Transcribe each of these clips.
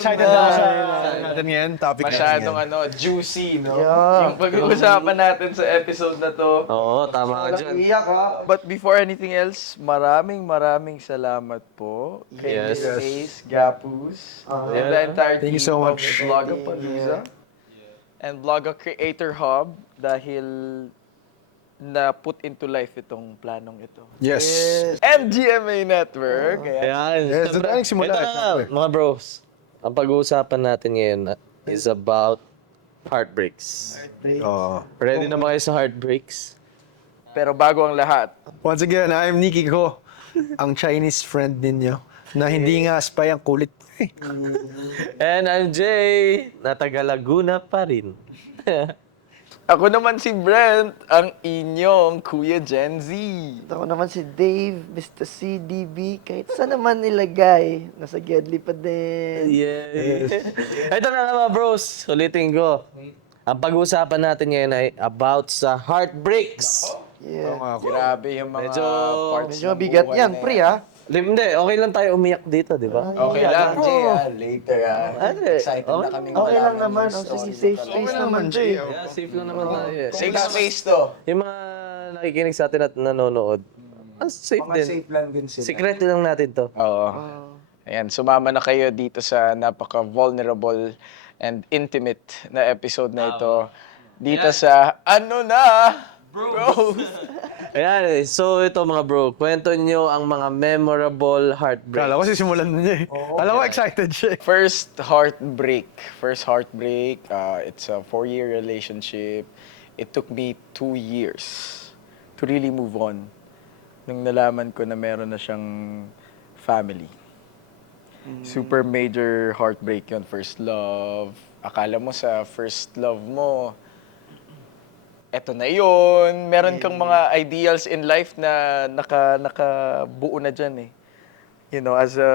excited na ako sa natin ngayon. Topic Masyadong juicy, no? Yeah. Yung pag-uusapan natin sa episode na to. Oo, tama ka dyan. Iyak ha. But before anything else, maraming salamat po kay Yes. Miss Ace, Gapus, and the entire Thank team you so much. of Vlogapalooza and Vlogger Creator Hub dahil na put into life itong planong ito. Yes. And GMA Network. Kaya, Ayan. Yes, doon tayo nagsimula. Ito na, mga bros. Ang pag-uusapan natin ngayon is about heartbreaks. Oh. Ready na ba kayo sa heartbreaks? pero bago ang lahat, Once again, I'm Nikki Ko, ang Chinese friend ninyo, na hindi nga spy ang kulit. And I'm Jay, na taga Laguna pa rin. ako naman si Brent, ang inyong Kuya Gen Z. Ako naman si Dave, Mr. CDB. Kahit saan naman ilagay, nasa Gedli pa din. Yes. Ito na nga mga bros, ulitin ko. Ang pag-uusapan natin ngayon ay about sa heartbreaks. Yeah. Grabe yung mga parts Medyo ng mabigat buhay yan, na pre ha. Hindi, okay lang tayo umiyak dito, di ba? Okay lang, Jay. Later. Excited na kami. Okay lang naman. O sige, safe space naman, Jay. Yeah, safe lang naman tayo. eh. Safe space to. Yung mga nakikinig sa atin at nanonood, safe din. lang din sila. Sekreto lang natin to. Oo. Ayan, sumama na kayo dito sa napaka-vulnerable and intimate na episode na ito. Dito sa Ano Na, Bro? Ayan, so ito mga bro, kwento nyo ang mga memorable heartbreaks. Kala ko sisimulan na niya eh. Kala ko excited siya eh. First heartbreak. It's a 4-year relationship. It took me 2 years to really move on. Nung nalaman ko na meron na siyang family. Super major heartbreak yun. First love. Akala mo sa first love mo, eto na yun. Meron kang mga ideals in life na nakabuo na dyan eh. You know, as a...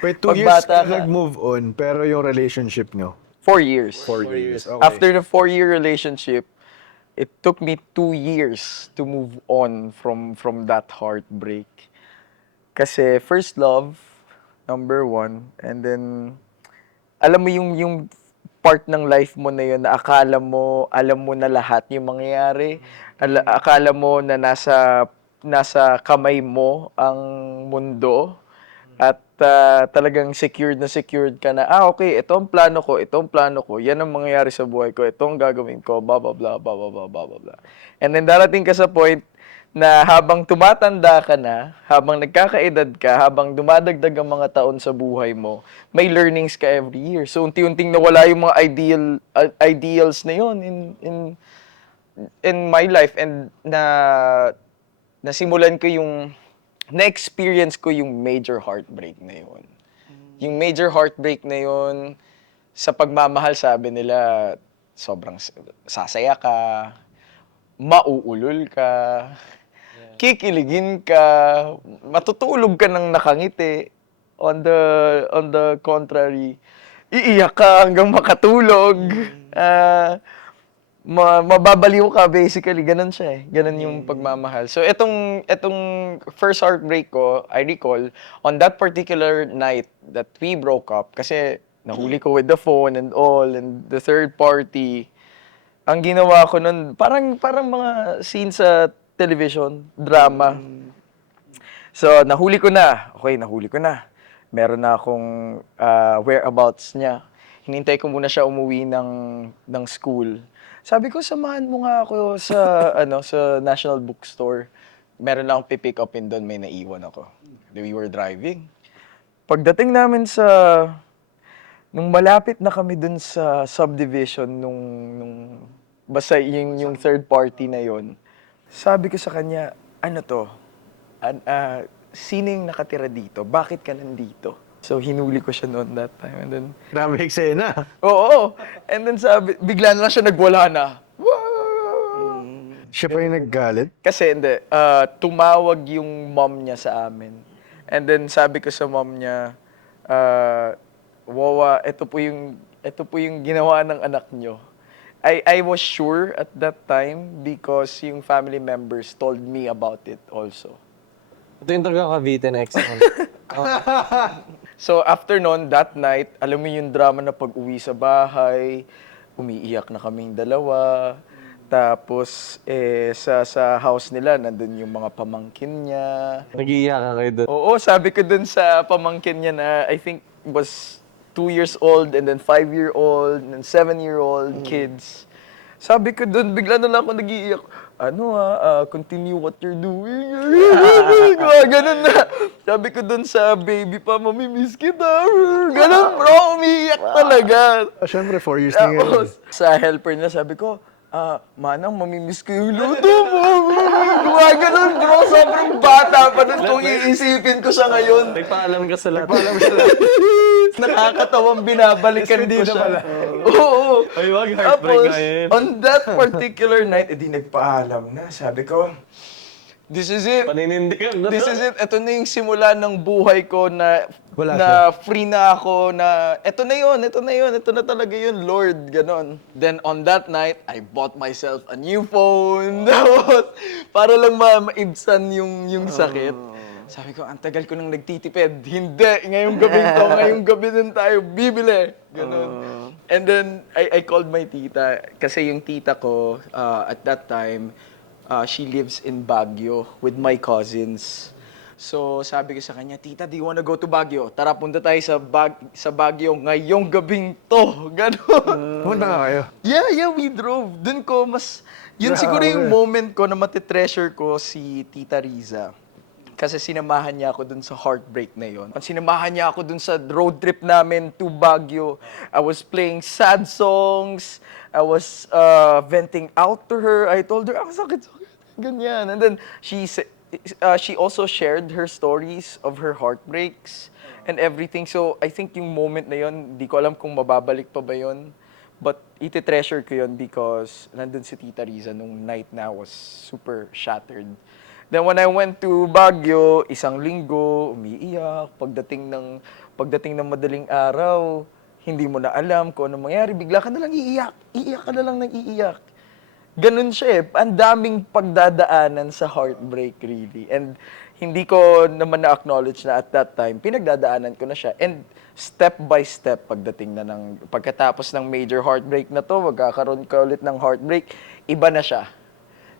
Wait, 2 years Pagbata ka ka. nag-move on, pero yung relationship nyo? 4 years. 4 years. Okay. After the 4-year relationship, it took me 2 years to move on from that heartbreak. Kasi first love, number 1, and then alam mo yung part ng life mo na yun na akala mo alam mo na lahat yung mangyayari. Akala mo na nasa kamay mo ang mundo. At talagang secured ka na, okay, ito ang plano ko, yan ang mangyayari sa buhay ko, ito ang gagawin ko, blah, blah, blah, blah, blah, blah, blah, blah. And then darating ka sa point na habang tumatanda ka na, habang nagkakaedad ka, habang dumadagdag ang mga taon sa buhay mo, may learnings ka every year. So unti-unting nawala yung mga ideals na yun in my life, and nasimulan ko na-experience ko yung major heartbreak na yun. Yung major heartbreak na yun, sa pagmamahal, sabi nila, sobrang sasaya ka, mauulol ka, kikiligin ka, matutulog ka ng nakangiti. On the contrary, iiyak ka hanggang makatulog. Mababaliw ka basically, ganun siya eh. Ganun yung pagmamahal. So etong first heartbreak ko, I recall on that particular night that we broke up, kasi nahuli ko with the phone and all, and the third party. Ang ginawa ko nun, parang mga scenes sa television, drama. So nahuli ko na. Meron na akong whereabouts niya. Hinintay ko muna siya umuwi ng school. Sabi ko, samahan mo nga ako sa National Bookstore. Meron lang akong pipick upin doon, may naiwan ako. We were driving. Pagdating namin nung malapit na kami doon sa subdivision nung basta yung third party na yon. Sabi ko sa kanya, ano to? Sino yung nakatira dito? Bakit ka nandito? So, hinuli ko siya noon that time. And then, Grabe eksena. oo. And then bigla na lang siya nagwala na. Wow! Siya pa yung naggalit? Kasi hindi, tumawag yung mom niya sa amin. And then sabi ko sa mom niya, Wawa, ito po yung ginawa ng anak niyo. I was sure at that time because yung family members told me about it also. Ito yung taga Cavite na ex. So after nun, that night, alam mo yung drama na pag-uwi sa bahay, umiiyak na kaming dalawa. Tapos sa house nila, nandun yung mga pamangkin niya. Nag-iiyak ka kayo doon. Oo, sabi ko dun sa pamangkin niya na I think was 2 years old and then 5-year-old and then 7-year-old kids. Sabi ko dun, bigla na lang ako nag-iiyak. Continue what you're doing. Ganun na. Sabi ko dun sa baby pa, mamimiss kita. Ganun bro, umiiyak talaga. Siyempre, 4 years na ngayon. Tapos, sa helper niya, sabi ko, Manang, mamimiss ko yung luto mo. Ganun, bro. Sobrang bata pa nun kung iisipin ko siya ngayon. Nagpaalam ka sa lahat. Nakakatawang binabalikan din siya. Oo. Ay, wag, heartbreak Tapos, nga yun. on that particular night, edi nagpaalam na. Sabi ko, this is it. Paninindigan na. This is it. Ito na yung simula ng buhay ko na Wala na free na ako na ito na yun, ito na talaga yun, Lord, ganon. Then on that night, I bought myself a new phone. Para lang maibsan yung sakit. Sabi ko, ang tagal ko nang nagtitipid. Hindi, ngayong gabi din tayo bibili. Ganon. And then, I called my tita. Kasi yung tita ko, at that time, she lives in Baguio with my cousins. So, sabi ko sa kanya, Tita, do you wanna go to Baguio? Tara, punta tayo sa Baguio ngayong gabing to. Ganon. Pumunta nga kayo. Yeah, we drove. Dun ko yun siguro yung moment ko na matitreasure ko si Tita Riza. Kasi sinamahan niya ako dun sa heartbreak na yon. Sinamahan niya ako dun sa road trip namin to Baguio. I was playing sad songs. I was venting out to her. I told her, sakit. Ganyan. And then she also shared her stories of her heartbreaks and everything. So I think yung moment na yon, di ko alam kung mababalik pa ba yon. But iti-treasure ko yon because nandun si Tita Riza nung night na I was super shattered. Then when I went to Baguio, isang linggo, umiiyak. Pagdating ng madaling araw, hindi mo na alam kung ano mangyari. Bigla ka na lang iiyak. Iiyak ka na lang ng iiyak. Ganun siya eh. Ang daming pagdadaanan sa heartbreak really. And hindi ko naman na-acknowledge na at that time, pinagdadaanan ko na siya. And step by step, pagkatapos ng major heartbreak na to, magkakaroon ka ulit ng heartbreak, iba na siya.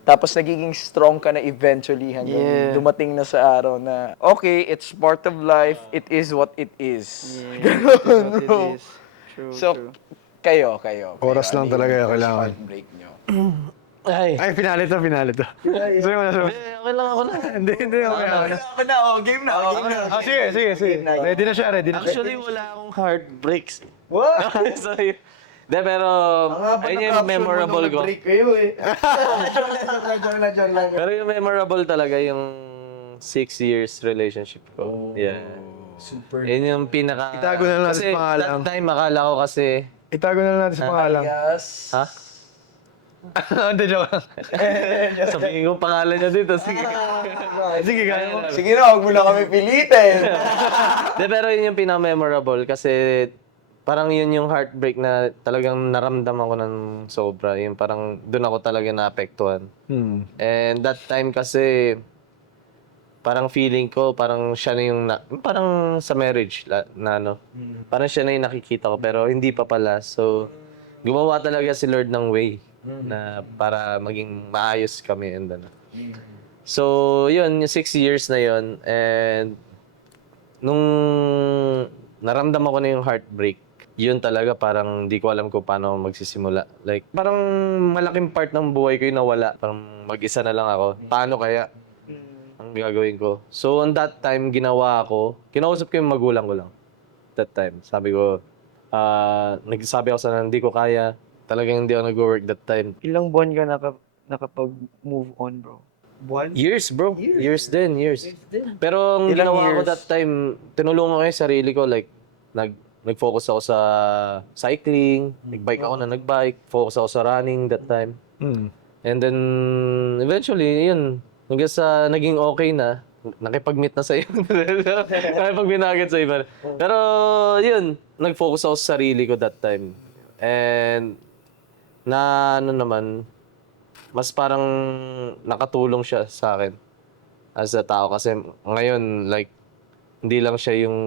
Tapos nagiging strong ka na eventually hanggang dumating na sa araw na, okay, it's part of life, it is what it is. Ganun, bro. So, kayo. Oras lang Ano talaga yung yung first kailangan. heartbreak nyo? Ay. Ay, finale to. Sorry mo na. Okay lang ako na. Hindi, okay. Ako na, game na. Sige. Ready na siya. Actually, wala akong heartbreaks. What? Sorry. De, pero, ayun yung memorable ko. kayo eh. Pero yung memorable talaga yung 6 years relationship ko. Yeah. Super. Yun yung pinaka... Itago na lang natin kasi sa pangalan. that time, akala ko kasi... Itago na lang natin sa pangalan. Yes. Ha? Hindi, joke lang. Sabihin ko pangalan niya dito. Sige. Sige, kaya mo. Sige na, huwag mo na kami pilitin. De, pero yun yung pinaka-memorable kasi parang yun yung heartbreak na talagang naramdaman ko ng sobra. Yung parang doon ako talaga naapektuhan. And that time kasi parang feeling ko parang siya na yung parang sa marriage na ano. Parang siya na yung nakikita ko pero hindi pa pala. So gumawa talaga si Lord ng way na para maging maayos kami and ano. So yun, yung 6 years na yun and nung naramdaman ko na yung heartbreak, yun talaga parang di ko alam kung paano magsisimula. Like, parang malaking part ng buhay ko yung nawala. Parang mag-isa na lang ako. Paano kaya ang gagawin ko? So, on that time, ginawa ko, kinausap ko yung magulang ko lang. That time. Sabi ko, nagsabi ako sana, hindi ko kaya. Talagang hindi ako nag-work that time. Ilang buwan ka nakapag-move on, bro? Buwan? Years, bro. Years din. Pero ang Ilang ginawa ko years? that time, tinulungan ko yung sarili ko. Like, nag-focus ako sa cycling, nagbike ako na nagbike, focus ako sa running that time. And then, eventually, yun, hanggang sa naging okay na, nakipag-meet na sa iyo. Nakipag-binagad sa iba. Pero, yun, nag-focus ako sa sarili ko that time. And, ano naman, mas parang nakatulong siya sa akin as a tao. Kasi ngayon, like, hindi lang siya yung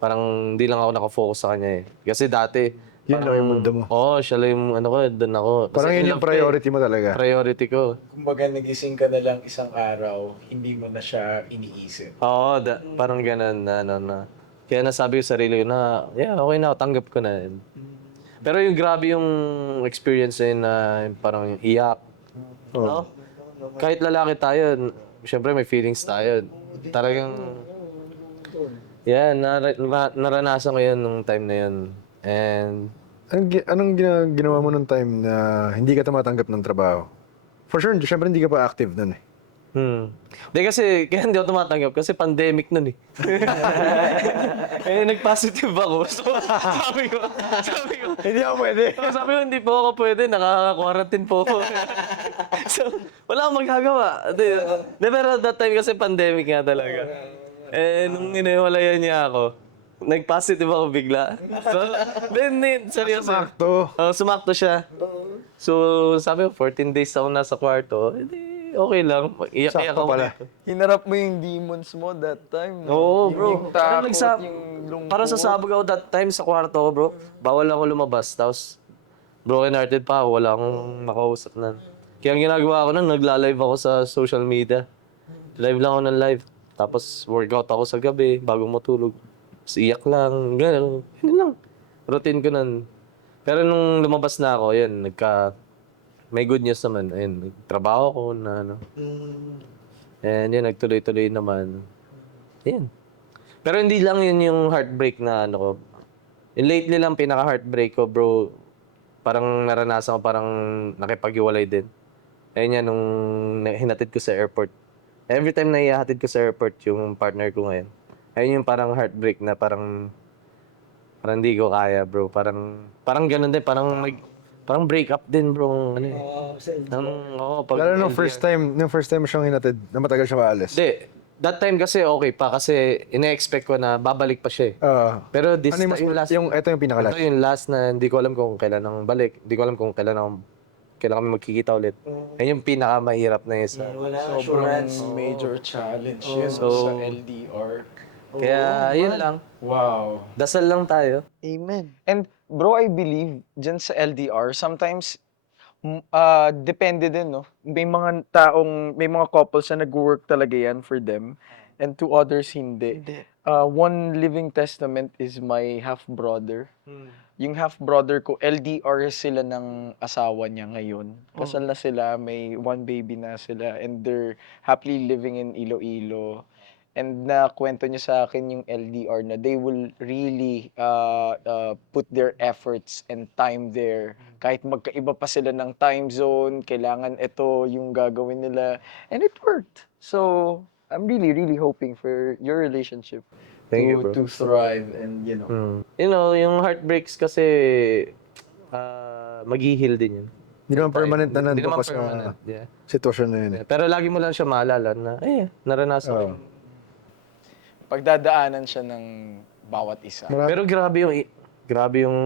parang hindi lang ako nakafocus sa kanya eh. Kasi dati, Yun lang yung mundo mo. Oo, siya lang yung ano ko, doon ako. Kasi Parang in yun yung love ko eh. priority mo talaga. Priority ko. Kumbaga nagising ka na lang isang araw, hindi mo na siya iniisip. Oo, parang ganun na ano na. Kaya nasabi ko sa sarili ko na, yeah, okay na, tanggap ko na. Pero yung grabe yung experience na yun na yung parang iyak. No? Kahit lalaki tayo, syempre may feelings tayo. Talagang, yeah, naranasan ko yun nung time na yun. And, Anong ginawa mo nung time na hindi ka tumatanggap ng trabaho? For sure, syempre hindi ka pa active nun eh. Di kasi, kaya hindi ako tumatanggap kasi pandemic nun eh. Eh, nag-positive ako. So, sabi ko, Hindi ako pwede. sabi ko, hindi po ako pwede, nakaka-quarantine po ako. So, wala akong magagawa. Pero that time kasi pandemic nga talaga. Eh, nung iniwalayan niya ako, nag-positive ako bigla. So, then, seryoso. Sakto. Sumakto siya. So, sabi ko, 14 days ako nasa kwarto. Okay lang. Iyak-iyak Sakto ako. pala. Hinarap mo yung demons mo that time. Oo, bro. Yung takot, yung lungkot. Para sasabog ako that time sa kwarto ko, bro. Bawal ako lumabas. Tapos, broken-hearted pa ako. Wala akong makausap na. Kaya ang ginagawa ko nun, nagla-live ako sa social media. Live lang ako ng live. Tapos, workout ako sa gabi bago matulog. Tapos, iyak lang. Gano'n. Yun lang. Routine ko nun. Pero nung lumabas na ako, yun, may good news naman. Ayun, nagtrabaho ko na ano. And yun, nagtuloy-tuloy naman. Yan. Pero hindi lang yun yung heartbreak na ano ko. Yung lately lang pinaka-heartbreak ko, bro. Parang naranasan ko, parang nakipag-iwalay din. Ayun yan, nung hinatid ko sa airport. Every time na ihahatid ko sa airport yung partner ko ngayon. Ayun yung parang heartbreak na parang hindi ko kaya, bro. Parang ganun din, parang break up din, bro. Ano eh. Lalo nung first time mo siyang hinatid, na matagal siya maalis. Hindi. That time kasi okay pa kasi ine-expect ko na babalik pa siya eh. Pero this Ano time, last, ito yung pinakalas. ito yung last na hindi ko alam kung kailan ang balik. Hindi ko alam kung kailan kami magkikita ulit. Yan yung pinakamahirap na isa. Sobrang major challenge yun sa LDR. Kaya yun lang. Wow. Dasal lang tayo. Amen. And bro, I believe dyan sa LDR, sometimes depende din, no? May mga couples na nag-work talaga yan for them and to others hindi. One living testament is my half-brother. Yung half-brother ko, LDR sila ng asawa niya ngayon. Kasal na sila, may one baby na sila and they're happily living in Iloilo. And nakwento niya sa akin yung LDR na they will really put their efforts and time there. Kahit magkaiba pa sila ng time zone, kailangan ito yung gagawin nila. And it worked. So, I'm really, really hoping for your relationship Thank you, bro. to thrive and, you know. You know, yung heartbreaks kasi mag-heal din yun. Hindi naman permanent na Hindi nandun naman ka sa permanent. Yeah. sitwasyon na yun. Pero lagi mo lang siya maalala na, naranasan ko. Pagdadaanan siya ng bawat isa. Pero grabe yung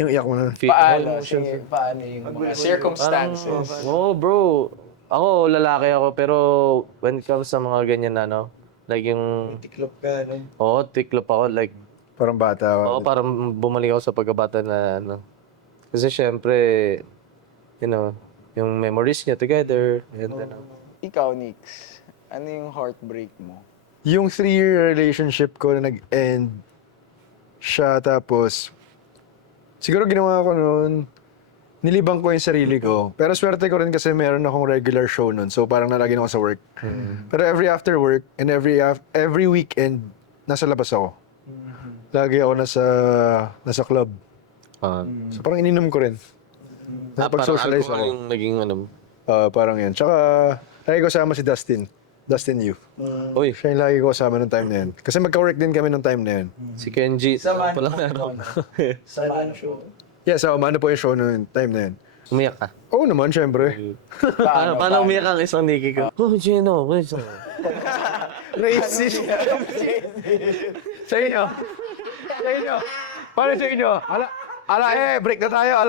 Yung iyak mo na. Paano? Sige, paano yung mga circumstances? Bro. Ako, lalaki ako, pero when it comes sa mga ganyan na, no? Like yung... Tiklop ka, no? Oo, tiklop ako. Like, Parang bata. parang bumalik ako sa pagkabata na, ano. Kasi syempre, you know, yung memories niya together. And, ano. Ikaw, Nix, ano yung heartbreak mo? Yung 3-year relationship ko na nag-end siya, tapos siguro ginawa ko noon, nilibang ko yung sarili ko. Pero swerte ko rin kasi meron akong regular show noon. So parang nalagin ako sa work. Pero every after work and every weekend, nasa labas ako. Lagi ako nasa club. So parang ininom ko rin. Nakapag-socialize parang ako. yung naging, ano. Parang yan. Tsaka, lagi ko sama si Dustin Yu. Uy, Siya yung lagi ko kasama nung time na yun. Kasi magka-work din kami nung time na yun. si Kenji. Pala meron. Saan show? Yeah, so ano po yung show nung time na yun? Umiyak ka. Oo naman, syempre. Paano umiyak ang isang Nikki ko? Oh, Gino. Racist. Sa inyo. Paano sa inyo? Ala break na tayo,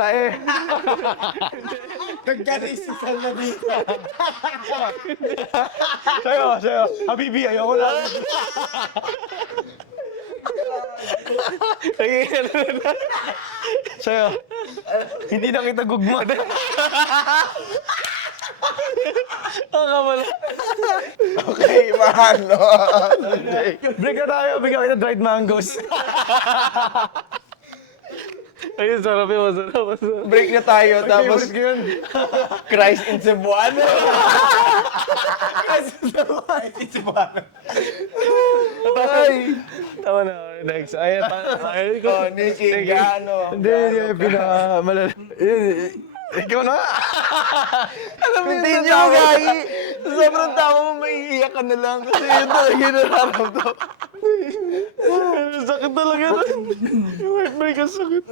Nagka-racisal na dito. Sa'yo. Habibi, ayoko lang. Sa'yo, hindi na kita gugma. Okay, mahalo. Break na tayo, bigyan kita dried mangoes. Ayun, sarap yun. Masarap. Break na tayo, tapos Favorite ko yun. Christ in Cebuano. Tama na. Next. Ayun, ayun ko. Nicky, gaano. Hindi, pinakamalala. Ikaw na! Continue, Gagi. Sobrang tama mo, maiiyak ka na lang kasi yun talaga yung nararamdaman. Sakit talaga. Yung heartbreak ang sakit.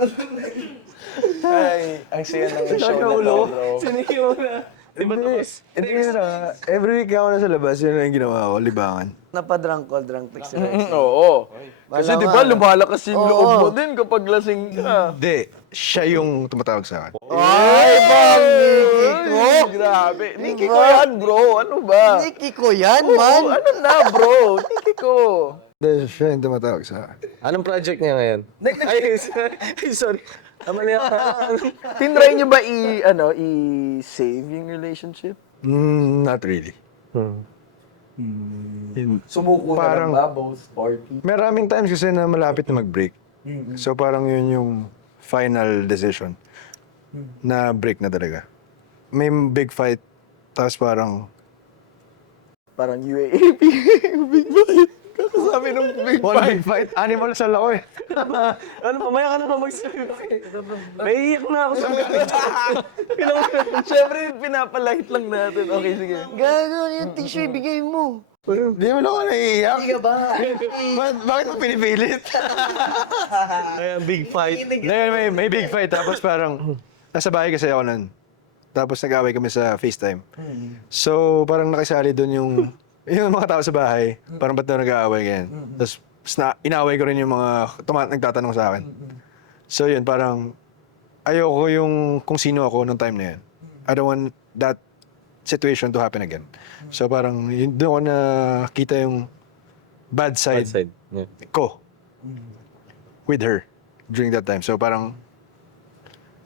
Ay, ang saya ng show na to, bro. Sinigil mo na. Di ba tapos? Hindi na. Every week ako na sa labas, yun lang yung ginawa ko, libangan. Napadrunk ko, drunk text si Rex. Oo. Kasi di ba, lumalakas yung Oo. loob mo din kapag lasing ka. Hindi, siya yung tumatawag sa akin. Ay, bang Nicky ko! Grabe. Nicky ko yan, bro. Ano ba? Nicky ko yan, man! Ano na, bro? Nicky ko. Hindi, siya yung tumatawag sa akin. Anong project niya ngayon? Ay, sorry. Tama niya. Tinry niyo ba i-save yung relationship? Not really. Sumuko Parang- na lang ba, both party? Maraming times kasi na malapit na mag-break. So parang yun yung final decision na break na talaga. May big fight, tapos parang Parang UAAP. Big fight. Kakasabi ng big one fight. big fight. Animal sa ako eh. Ano, mamaya ka na ba magsabi? May iyak na ako sa Siyempre, pinapalight lang natin. Okay, sige. Gago, yung tissue ibigay mo. Hindi mo na ako naiiyak. Hindi ka ba? Bakit mo pinipilit? Ayan, big fight. Hindi, may big fight. Tapos parang, nasa bahay kasi ako nun. Tapos nag-away kami sa FaceTime. So, parang nakisali doon yung mga tao sa bahay. Parang ba't daw nag-aaway ganyan. Tapos, inaway ko rin yung mga nagtatanong sa akin. So, yun, parang, ayoko yung kung sino ako nung time na yun. I don't want that situation to happen again. So, parang, yun, doon ko nakita yung bad side, Outside. Yeah. ko with her during that time. So, parang,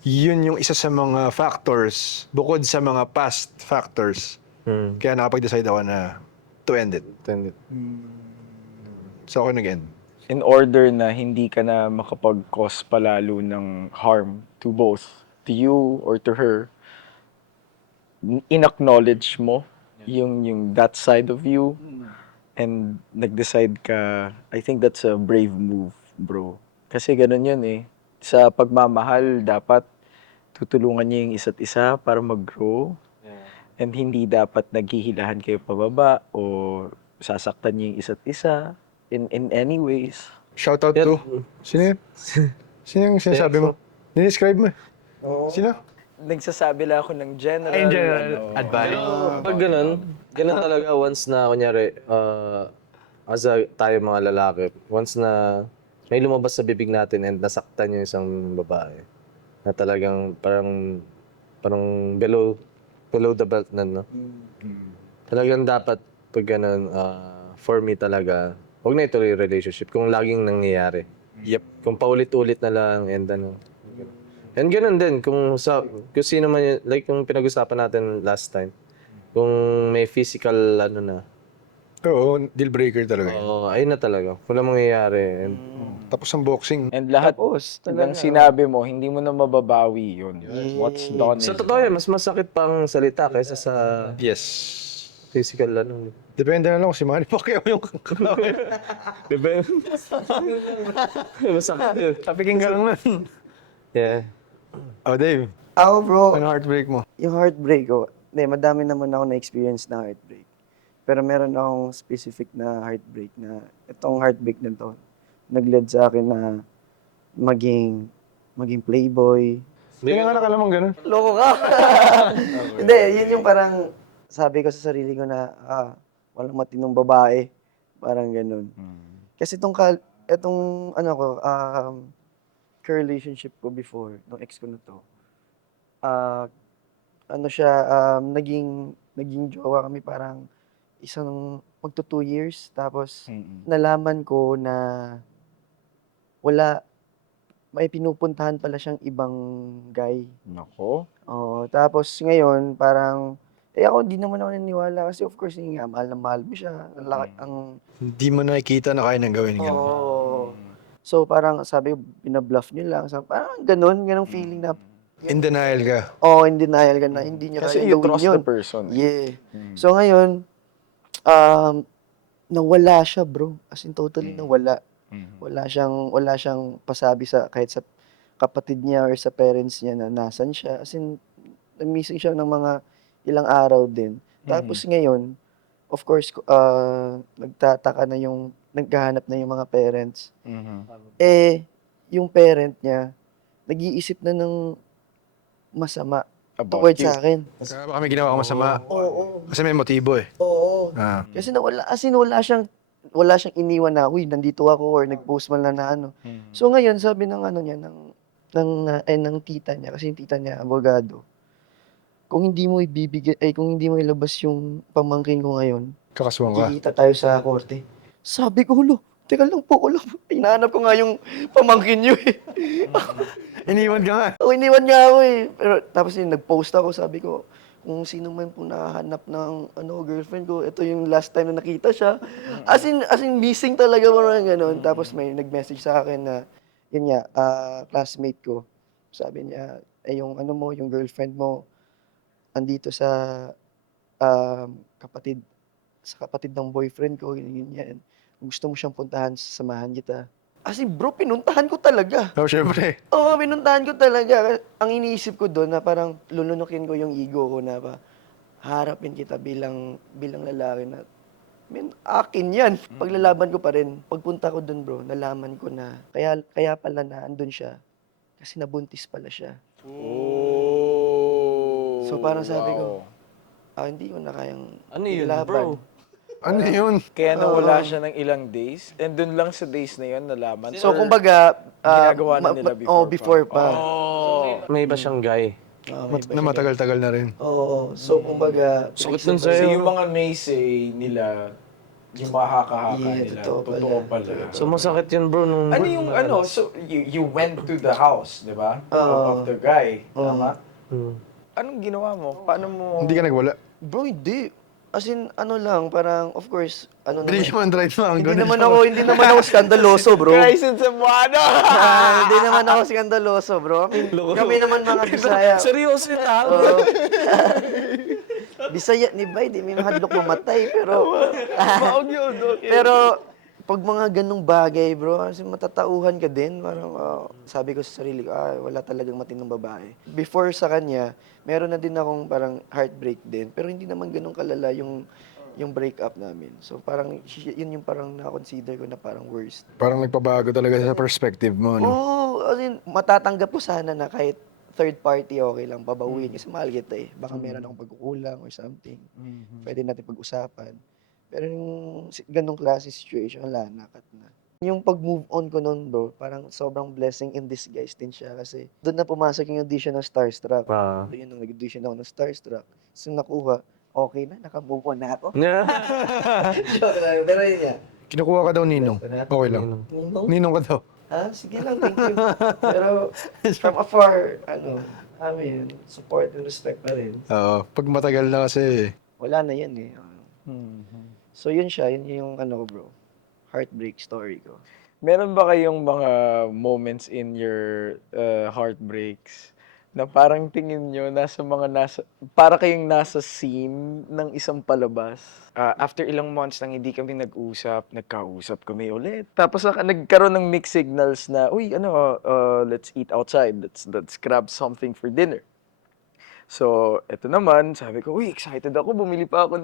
yun yung isa sa mga factors, bukod sa mga past factors, kaya nakapag-decide ako na to end it. So ako nag-end. In order na hindi ka na makapag-cause palalo ng harm to both, to you or to her, in-acknowledge mo yung that side of you and nag-decide ka, I think that's a brave move, bro. Kasi ganun yun eh. Sa pagmamahal, dapat tutulungan niyo yung isa't isa para mag-grow. And hindi dapat naghihilahan kayo pababa o sasaktan niyo yung isa't isa in any ways. Shout out to, sino yun? Sino yung sinasabi mo? Dinescribe mo eh. Sino? Nagsasabi lang ako ng general. Ay, in general, advice. Pag ganun talaga once na, kunyari, as tayo mga lalaki, once na may lumabas sa bibig natin and nasaktan yung isang babae, na talagang parang below the belt na, no? Talagang dapat, pag ganun, for me talaga, huwag na ituloy yung relationship kung laging nangyayari. Yep. Kung paulit-ulit na lang and ano. And ganun din, kung sino man yun, like yung pinag-usapan natin last time, kung may physical ano na, Oo, deal breaker talaga yun. ayun na talaga. Wala mangyayari. And, Tapos ang boxing, And lahat ng sinabi mo, hindi mo na mababawi yun. What's done sa is totoo yan, mas masakit pang salita kaysa sa yes. physical ano. Depende na lang kung si Manny Pacquiao yung Diba? Masakit yun. tapikin ka lang nun. Yeah. Oh, Dave, Ako, bro, ano heartbreak mo? yung heartbreak ko, madami naman ako na-experience na heartbreak. Pero meron akong specific na heartbreak na, itong heartbreak na to, nag-lead sa akin na maging playboy. Hindi nga nakalamang ganun. Loko ka! Hindi, yun yung parang, sabi ko sa sarili ko na, walang matinong babae. Parang ganun. Kasi itong ka-relationship ko before, nung ex ko na to, naging jowa kami parang magto 2 years. Tapos, nalaman ko na wala, may pinupuntahan pala siyang ibang guy. Nako. Oo, tapos ngayon parang, ako hindi naman ako naniniwala kasi of course yun nga, mahal na mahal mo siya. Ang laki, Hindi mo nakikita na kaya nang gawin yung ganun. oo. So parang sabi ko, binabluff niyo lang. Sabi, parang ganun feeling na, In denial ka. in denial ka na, hindi niya Kasi kaya you gawin trust yun. the person. Yeah. So ngayon, nawala siya bro. As in totally nawala. Wala siyang pasabi kahit sa kapatid niya or sa parents niya na nasan siya. As in, missing siya ng mga ilang araw din. Tapos ngayon, of course, nagtataka na naghahanap na yung mga parents. Yung parent niya, nag-iisip na ng masama About towards you. sa akin. Kaya baka may ginawa ka masama. Oo. Kasi may motibo eh. Oo. Ah. Kasi wala siyang iniwan na, uy, nandito ako or nag-post man lang na ano. So ngayon, sabi ng ano niya, ng tita niya, kasi yung tita niya, abogado, kung hindi mo ilabas yung pamangkin ko ngayon, Kakaswang ka. kikita tayo sa korte. Sabi ko, hulo, teka lang po, hinahanap ko nga yung pamangkin niyo eh. Iniwan ka nga. Iniwan niya ako eh. Pero tapos yun, nag-post ako, sabi ko, kung sino man po nakahanap ng girlfriend ko, ito yung last time na nakita siya. As in missing talaga parang gano'n. Tapos may nag-message sa akin na, yun nga, classmate ko. Sabi niya, yung yung girlfriend mo, andito sa kapatid ng boyfriend ko, ganyan. Kung gusto mo siyang puntahan, sasamahan kita. As in, bro, pinuntahan ko talaga. Oh, syempre. Oo, pinuntahan ko talaga. Ang iniisip ko doon na parang lulunukin ko yung ego ko na harapin kita bilang lalaki na, akin yan. Paglalaban ko pa rin. Pagpunta ko doon, bro, nalaman ko na kaya pala na andun siya kasi nabuntis pala siya. Oh. So parang sabi ko, hindi ko na kayang Ano yun, ilaban. bro? Ano yun? Kaya nawala siya ng ilang days, and dun lang sa days na yun nalaman. So Or kumbaga, ginagawa na nila before pa. May iba siyang guy. Na matagal-tagal na rin. Oo. So kumbaga, Sakit nun kasi sa'yo. yung mga naysay nila, yung mga haka-haka Yeah, nila, totoo totoo pala. pala. So masakit yun, bro. Nung Ano yung so you went to the house, di ba? Of the guy, tama? Hmm. Anong ginawa mo? Paano mo? Hindi ka nagwala. bro, hindi. As in, lang, parang, of course, Hindi naman right mo. hindi naman ako skandaloso, bro. Crisis sa buwano! Hindi naman ako skandaloso, bro. Kami naman mga Bisaya. Seryoso yun, ah. Oo. Bisaya ni Bay, di may mahadlok mamatay, pero... Pero, pag mga ganong bagay, bro, kasi matatauhan ka din. Parang, sabi ko sa sarili ko, wala talagang matinong babae. Before sa kanya, meron na din akong parang heartbreak din. Pero hindi naman ganong kalala yung breakup namin. So parang, yun yung parang na-consider ko na parang worst. Parang nagpabago talaga sa perspective mo, no? Oo, as in, matatanggap ko sana na kahit third party, okay lang, babawiin. Kasi mahal kita eh. Baka meron akong pagkukulang or something. Pwede natin pag-usapan. Pero yung ganong klase situation, wala na, cut na. Yung pag-move on ko noon, bro, parang sobrang blessing in disguise din siya kasi doon na pumasok yung audition ng Starstruck. Ah. So yun, nung nag-audition ako ng Starstruck, so nakuha, okay na, naka-move on na ako. Joke lang, pero yun nga. Kinukuha ka daw ninong. Okay lang. Ninong ka daw. Sige lang, thank you. Pero from afar, support and respect pa rin. Oo. Pag matagal na kasi, Wala na yan eh. So yun siya, yun yung ko bro, heartbreak story ko. Meron ba kayong mga moments in your heartbreaks na parang tingin nyo para kayong nasa scene ng isang palabas? After ilang months nang hindi kami nagkausap kami ulit. Tapos nagkaroon ng mixed signals na, uy, let's eat outside, let's grab something for dinner. So, eto naman, sabi ko, uy, excited ako, bumili pa ako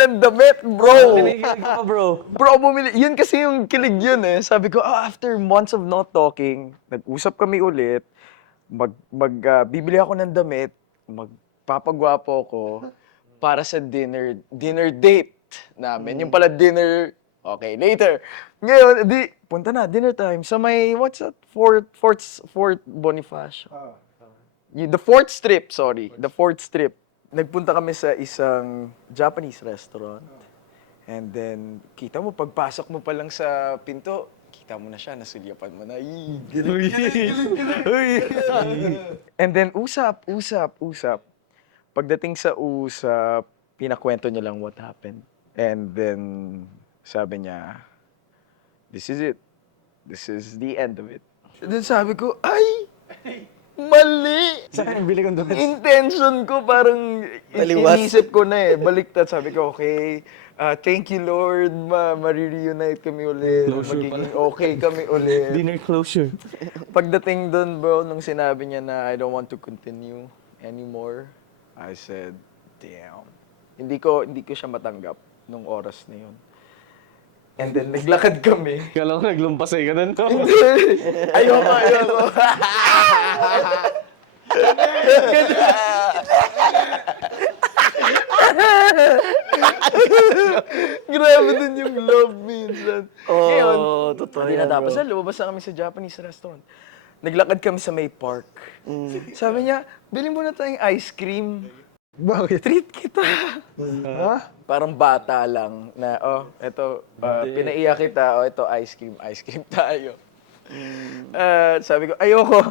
ng damit, bro. Kinikilig ka, bro. Bro, bumili. Yun kasi yung kilig yun eh. Sabi ko, after months of not talking, nag-usap kami ulit, bibili ako ng damit, magpapagwapo ko para sa dinner date namin. Yung pala dinner, okay, later. Ngayon, punta na, dinner time. Sa may, what's that? Fort Bonifacio. The fourth strip, sorry. The fourth strip. Nagpunta kami sa isang Japanese restaurant. And then, kita mo, pagpasok mo pa lang sa pinto, Kita mo na siya, nasulyapan mo na. Uy! And then, usap. Pagdating sa usap, pinakwento niya lang what happened. And then, sabi niya, this is it. This is the end of it. And then sabi ko, ay! Mali! Saan bili kong damit? Intention ko parang Taliwas. inisip ko na eh. Baliktad. Sabi ko, okay, thank you Lord, ma-reunite kami ulit. Magiging okay kami ulit. Dinner closure. Pagdating doon bro, nung sinabi niya na I don't want to continue anymore, I said, damn. Hindi ko siya matanggap nung oras na yun. And then naglakad kami. Kala ko naglumpasay ka nun. Ayoko. Grabe din yung love minsan. Ngayon, totoo hindi yan, natapos bro. na, lumabas na kami sa Japanese restaurant. Naglakad kami sa may park. Sabi niya, bilhin mo na tayong ice cream. Bakit? Treat kita. Ha? Parang bata lang na, eto, pinaiyak kita, ito ice cream tayo. Sabi ko, ayoko.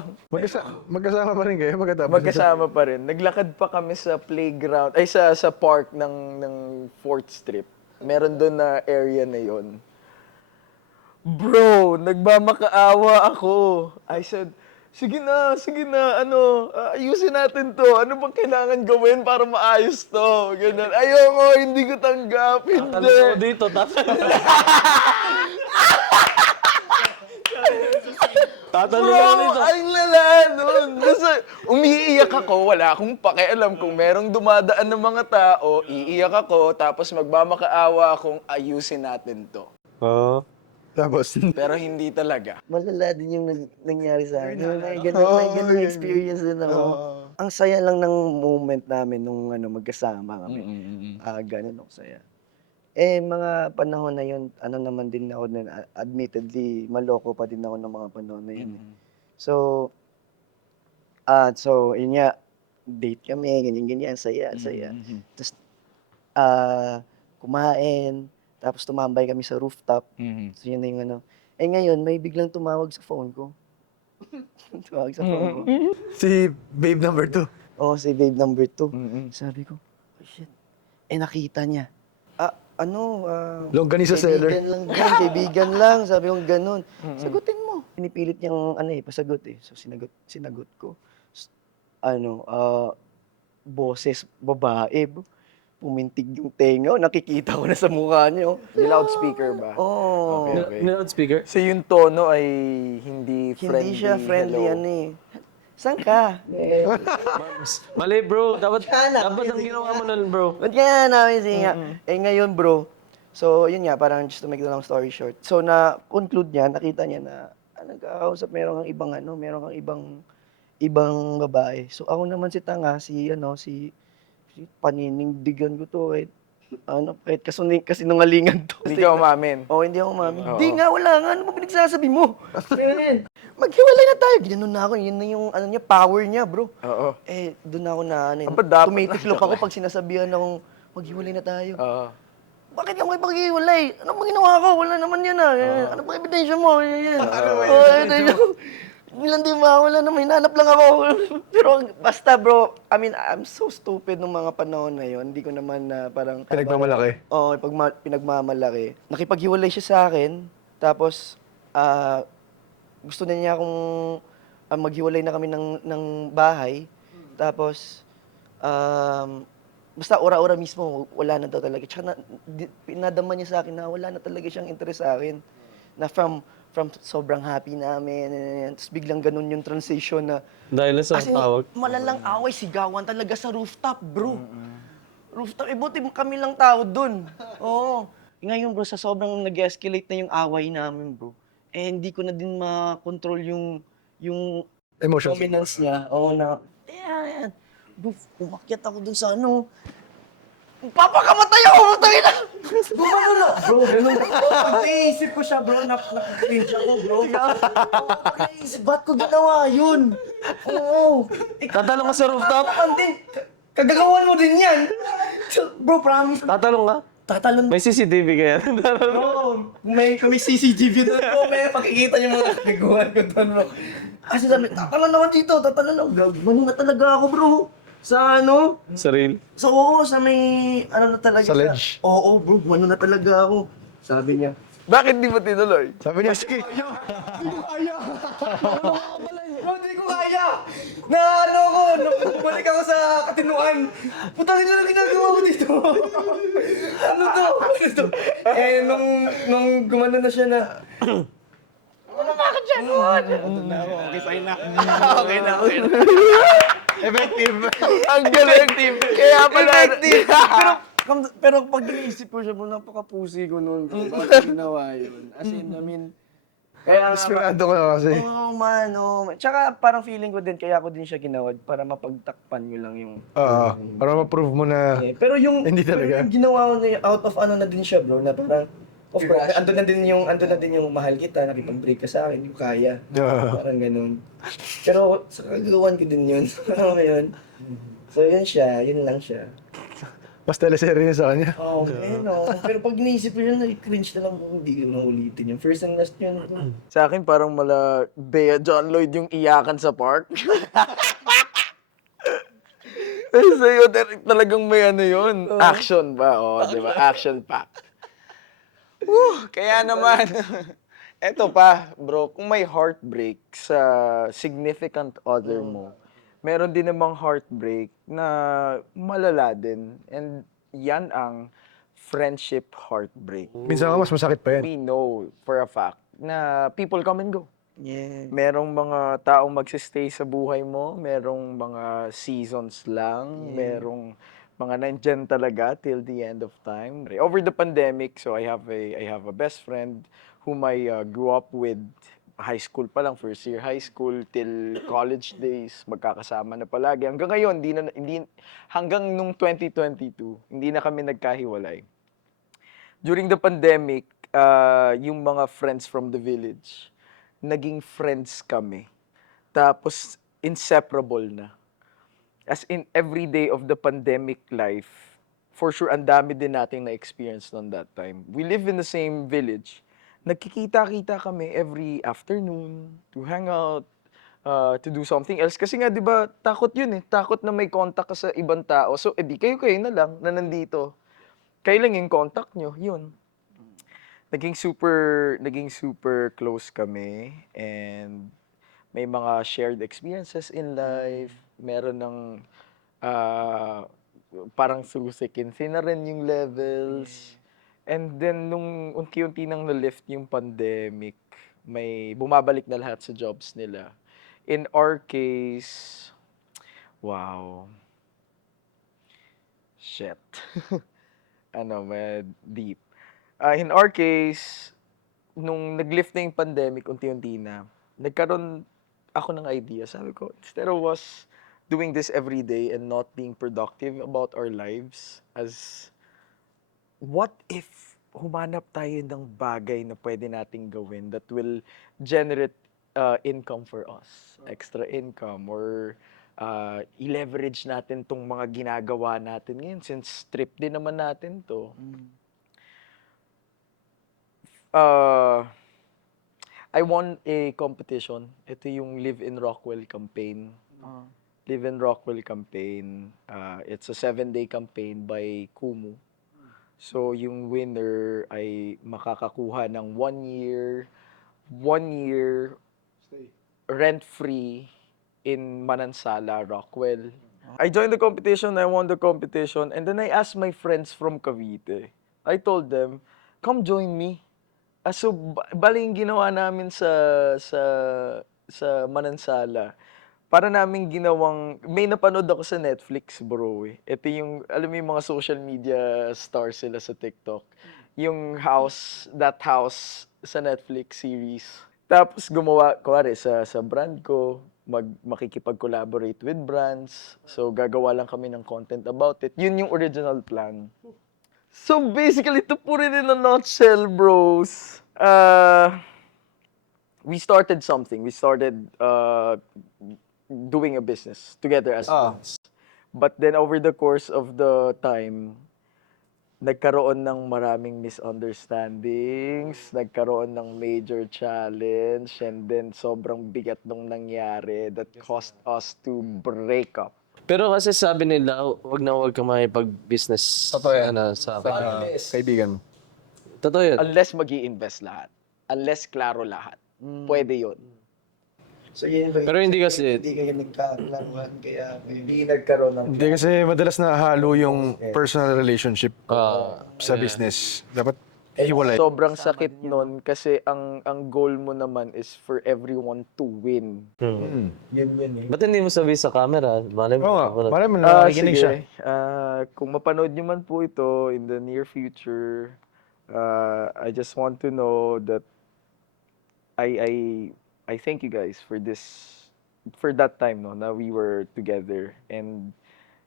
Magkasama pa rin kayo pagkatapos. Magkasama pa rin. Naglakad pa kami sa playground, ay sa park ng 4th Strip. Meron doon na area na yon. Bro, nagmamakaawa ako. I said, sige na, ayusin natin to. Ano bang kailangan gawin para maayos to? Ganun. Ayoko, hindi ko tanggap, Talo ko hindi. dito. Tatalo Bro, ko dito. ang lala nun. Basta, umiiyak ako, wala akong pakialam kung merong dumadaan ng mga tao, iiyak ako, tapos magmamakaawa akong ayusin natin to. Oo. Tapos, Pero hindi talaga. Malala din yung nangyari sa akin. May ganun experience din ako. Ang saya lang ng moment namin nung magkasama kami. Ganun ako saya. Mga panahon na yun, naman din ako na admittedly, maloko pa din ako ng mga panahon na yun. So, yun nga, date kami, ganyan, saya. Tapos, kumain, tapos tumambay kami sa rooftop. So, yun na yung ngayon, may biglang tumawag sa phone ko. Tumawag sa phone ko. si babe number 2. Oo, si babe number 2. Sabi ko, oh shit. Nakita niya. Longganisa seller. Kaibigan lang. Sabi ko, ganun. Sagutin mo. Pinipilit niyang, pasagot eh. So, sinagot ko. Boses, babae. Pumintig yung tenga. Nakikita ko na sa mukha niyo. May loudspeaker ba? Oo. Okay. Nanood speaker? So yung tono ay hindi friendly. Hindi siya friendly, hello. Saan ka? Mali bro. Dapat ang ginawa mo nun bro. Ba't kaya namin siya? Ngayon bro, so yun nga, parang just to make the long story short. So na-conclude niya, nakita niya na nagkakausap, meron kang ibang babae. So ako naman si tanga, si paninindigan ko to kahit kasinungalingan to. Hindi ka umamin. Hindi ako umamin. Oo. Hindi nga, wala nga. Ano ba pinagsasabi mo? Maghiwalay na tayo. Ginanon na ako. Yun na yung power niya, bro. Oo. Doon ako na Dapat dapat. tumitiklop ako pag sinasabihan akong maghiwalay na tayo. Oo. Bakit ka makipaghiwalay? Ano bang ginawa ko? Wala naman yan Ano bang ebidensya mo? Ilan din wala naman. Hinanap lang ako. Pero basta bro, I'm so stupid nung mga panahon na yon. Hindi ko naman parang... Pinagmamalaki. Oo, pinagmamalaki. Nakipaghiwalay siya sa akin, tapos gusto na niya akong maghiwalay na kami ng bahay. Tapos, basta ora-ora mismo, wala na daw talaga. Tsaka pinadama niya sa akin na wala na talaga siyang interest sa akin. Na from sobrang happy namin, tapos biglang ganun yung transition na... Dahil sa As in, tawag. malalang away, sigawan talaga sa rooftop, bro. Rooftop, buti kami lang tao dun. Oo. Ngayon, bro, sa sobrang nag-escalate na yung away namin, bro. Hindi ko na din ma-control yung Emotions. dominance niya. Oo na. Yan. Bro, umakyat ako dun sa papakamatay ako, matay na! Gumano na! Bro, ganun. Naisip ko siya, bro. Nakaka-cringe ako, bro. Naisip, ba't ko ginawa yun? Oo. Tatalong ka sa rooftop? Kagagawan mo din yan. Bro, promise. Tatalong ka? tatalon. May CCTV kaya? Oo, may CCTV doon po, may makikita niyo mga nagawa ko doon, bro. Kasi sabi, tatalon ako dito, tatalon ako. Gagawin na talaga ako, bro. Sa ano? Sarili. So, oo, sa may, ano na talaga Sa siya. ledge? Oo, bro, ano na talaga ako. Sabi niya. Bakit di mo tinuloy? Sabi niya, sige. Bro, hindi ko kaya! Na ano ako, nung bumalik ako sa katinuan. Putang ina na ginagawa ko dito. Ano to? Ano to? Eh, nung gumano na siya na, ano bakit siya doon? Na ako, okay, fine na. Okay na, okay na. Effective. Ang galing. Kaya pala. Pero pag iniisip ko siya, bro, napaka-pussy ko noon. Bakit ginawa yun? As in, I mean, kaya Desperado ko na kasi. oh man, oh man. Tsaka parang feeling ko din, kaya ako din siya ginawad para mapagtakpan nyo lang yung... Oo. Para ma-prove mo na Pero yung, Hindi pero talaga. yung ginawa ko na out of ano na din siya, bro, na parang, of course, andun na din yung mahal kita, nakipag-break ka sa akin, yung kaya. Parang ganun. Pero sa kagagawan ko din yun. Alam mo yun? So yun siya, yun lang siya. mas teleserye niya sa kanya. Oh, no. Pero pag iniisip ko yun, cringe na lang kung hindi ko na ulitin yun. First and last yun. Sa akin parang mala Bea John Lloyd yung iyakan sa park. Sa'yo, talagang may ano yun. Action ba? O, di ba? Action pack. Kaya naman, eto pa, bro, kung may heartbreak sa significant other mo, meron din namang heartbreak na malala din. And yan ang friendship heartbreak. Minsan nga mas masakit pa yan. We know for a fact na people come and go. Yeah. Merong mga taong magsistay sa buhay mo, merong mga seasons lang, merong mga nandyan talaga till the end of time. Over the pandemic, so I have a best friend whom I grew up with high school pa lang, first year high school till college days, magkakasama na palagi. Hanggang ngayon, hanggang nung 2022, hindi na kami nagkahiwalay. During the pandemic, yung mga friends from the village, naging friends kami. Tapos, inseparable na. As in, every day of the pandemic life, for sure, ang dami din nating na-experience noon that time. We live in the same village. Nagkikita-kita kami every afternoon to hang out, to do something else. Kasi nga, di ba, takot yun eh. Takot na may contact ka sa ibang tao. So, edi kayo na lang na nandito. Kayo lang yung contact nyo, yun. Naging super close kami and may mga shared experiences in life. Meron ng parang susikin na rin yung levels. And then nung unti-unti nang na-lift yung pandemic, may bumabalik na lahat sa jobs nila. In our case, wow. Shit. Deep. In our case, nung nag-lift na yung pandemic, unti-unti na, nagkaroon ako ng idea. Sabi ko, instead of us doing this every day and not being productive about our lives, what if humanap tayo ng bagay na pwede nating gawin that will generate income for us, extra income, or i-leverage natin tong mga ginagawa natin ngayon since trip din naman natin to. I won a competition. Ito yung Live in Rockwell campaign. Live in Rockwell campaign. It's a 7-day campaign by Kumu. So yung winner ay makakakuha ng 1 year rent-free in Manansala, Rockwell. I joined the competition, I won the competition, and then I asked my friends from Cavite. I told them, come join me. So, bali yung ginawa namin sa Manansala, para namin ginawang, may napanood ako sa Netflix, bro eh. Ito yung, alam mo yung mga social media stars sila sa TikTok. Yung That House sa Netflix series. Tapos gumawa, kuwari sa brand ko, makikipag-collaborate with brands. So, gagawa lang kami ng content about it. Yun yung original plan. So basically, to put it in a nutshell, bros, we started something. We started doing a business together as friends. But then over the course of the time, nagkaroon ng maraming misunderstandings, nagkaroon ng major challenge, and then sobrang bigat nung nangyari that caused us to break up. Pero kasi sabi nila, wag ka makipag-business Totoo yan. sa akin. Kaibigan mo. Totoo yun. Unless mag-i-invest lahat. Unless klaro lahat. Pwede yun. So yun Pero hindi kasi, hindi kayo nagkakalaruan kaya Hindi nagkaroon ng Hindi kasi madalas na halo yung personal relationship sa yeah. business. Dapat hiwalay. Sobrang sakit nun kasi ang goal mo naman is for everyone to win. yun eh. Ba't hindi mo sabi sa camera? Malay mo. Oo nga, marami mo Ah, nakikinig siya. sige. Kung mapanood nyo man po ito in the near future, I just want to know that I thank you guys for that time no na we were together, and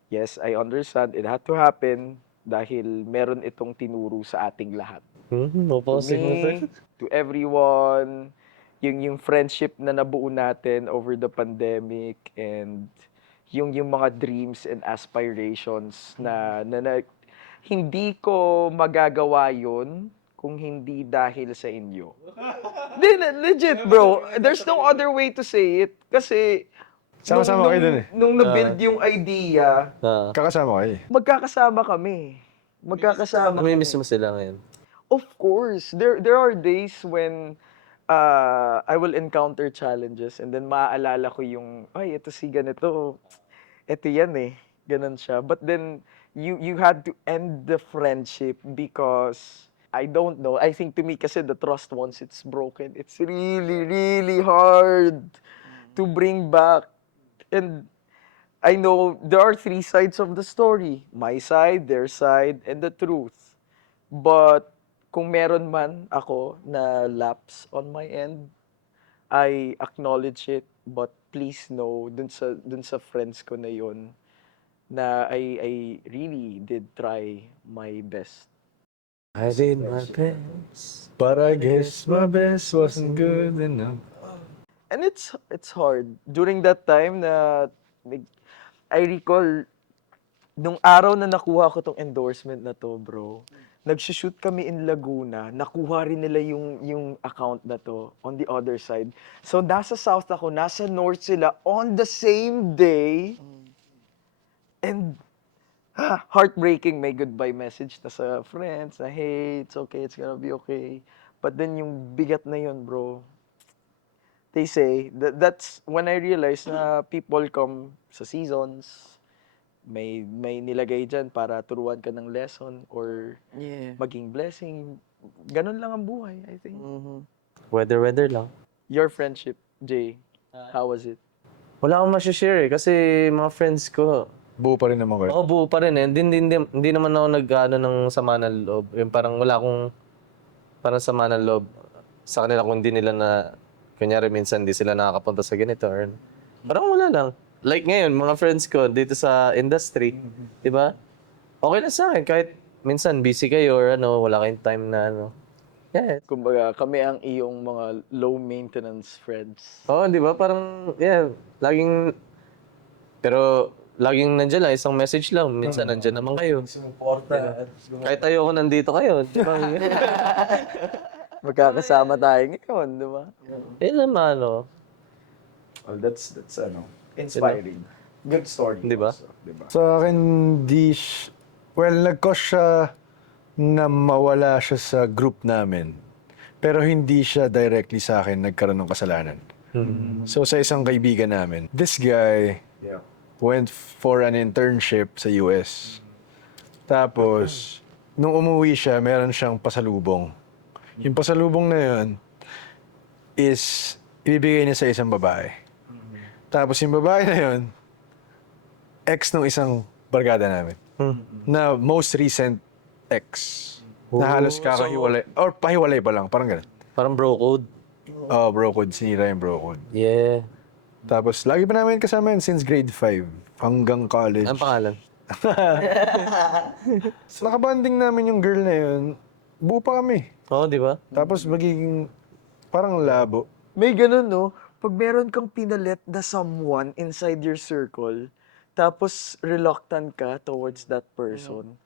yes, I understand it had to happen dahil meron itong tinuro sa ating lahat. No To posing mo me, to everyone, yung friendship na nabuo natin over the pandemic, and yung mga dreams and aspirations na hindi ko magagawa yon kung hindi dahil sa inyo. Legit, bro. There's no other way to say it. Kasi, Sama-sama kayo dun eh. nung na-build yung idea, Kakasama kayo. magkakasama kami. Magkakasama kami. Namimiss mo sila ngayon. Of course. There are days when I will encounter challenges, and then maaalala ko yung, ay, ito si ganito. Ito yan eh. Ganon siya. But then, you had to end the friendship because, I don't know. I think to me kasi the trust once it's broken, it's really, really hard to bring back. And I know there are three sides of the story. My side, their side, and the truth. But kung meron man ako na lapse on my end, I acknowledge it. But please know, dun sa friends ko na yun, na I really did try my best. I did my best. But I guess my best wasn't good enough. And it's hard. During that time na I recall nung araw na nakuha ko tong endorsement na to, bro. Nagsushoot kami in Laguna, nakuha rin nila yung account na to on the other side. So nasa south ako, nasa north sila on the same day. And heartbreaking, may goodbye message na sa friends na, hey, it's okay, it's gonna be okay. But then yung bigat na yun, bro. They say, that's when I realized na people come sa seasons, may nilagay dyan para turuan ka ng lesson or Yeah. maging blessing. Ganun lang ang buhay, I think. Weather lang. Your friendship, Jay, how was it? Wala akong masishare eh, kasi mga friends ko, Buo pa rin naman kayo. buo pa rin eh. Hindi naman ako nag-ano ng sama ng loob. Yung parang wala akong parang sama ng loob sa kanila kung hindi nila na, kunyari minsan hindi sila nakakapunta sa ganito. Or, parang wala lang. Like ngayon, mga friends ko dito sa industry, di ba? Okay na sa akin kahit minsan busy kayo or ano, wala kayong time na ano. Yeah. Kumbaga, kami ang iyong mga low maintenance friends. Oo, di ba? Parang, yeah, pero laging nandiyan lang, isang message lang. Minsan nandiyan naman kayo. Sumuporta. Kahit ayoko nandito kayo, di ba? Magkakasama tayo ngayon, di ba? Yun naman, ano. Well, that's inspiring. Good story. Di ba? also, di ba? Sa akin, nag-cause siya na mawala siya sa group namin. Pero hindi siya directly sa akin nagkaroon ng kasalanan. So sa isang kaibigan namin, this guy Yeah. went for an internship sa US. Tapos, nung umuwi siya, meron siyang pasalubong. Yung pasalubong na yun is ibibigay niya sa isang babae. Tapos yung babae na yun, ex nung isang barkada namin. Na most recent ex. Na halos kakahiwalay. Or pahiwalay pa lang, parang ganun. Parang bro code. Oh, bro code. Sinira yung bro code. Yeah. Tapos, lagi pa namin kasama yun since grade 5 hanggang college. Anong pangalan? Nakabanding namin yung girl na yun. Buo pa kami. Oo, di ba? Tapos magiging parang labo. May ganun, no? Pag meron kang pinalit na someone inside your circle, tapos reluctant ka towards that person,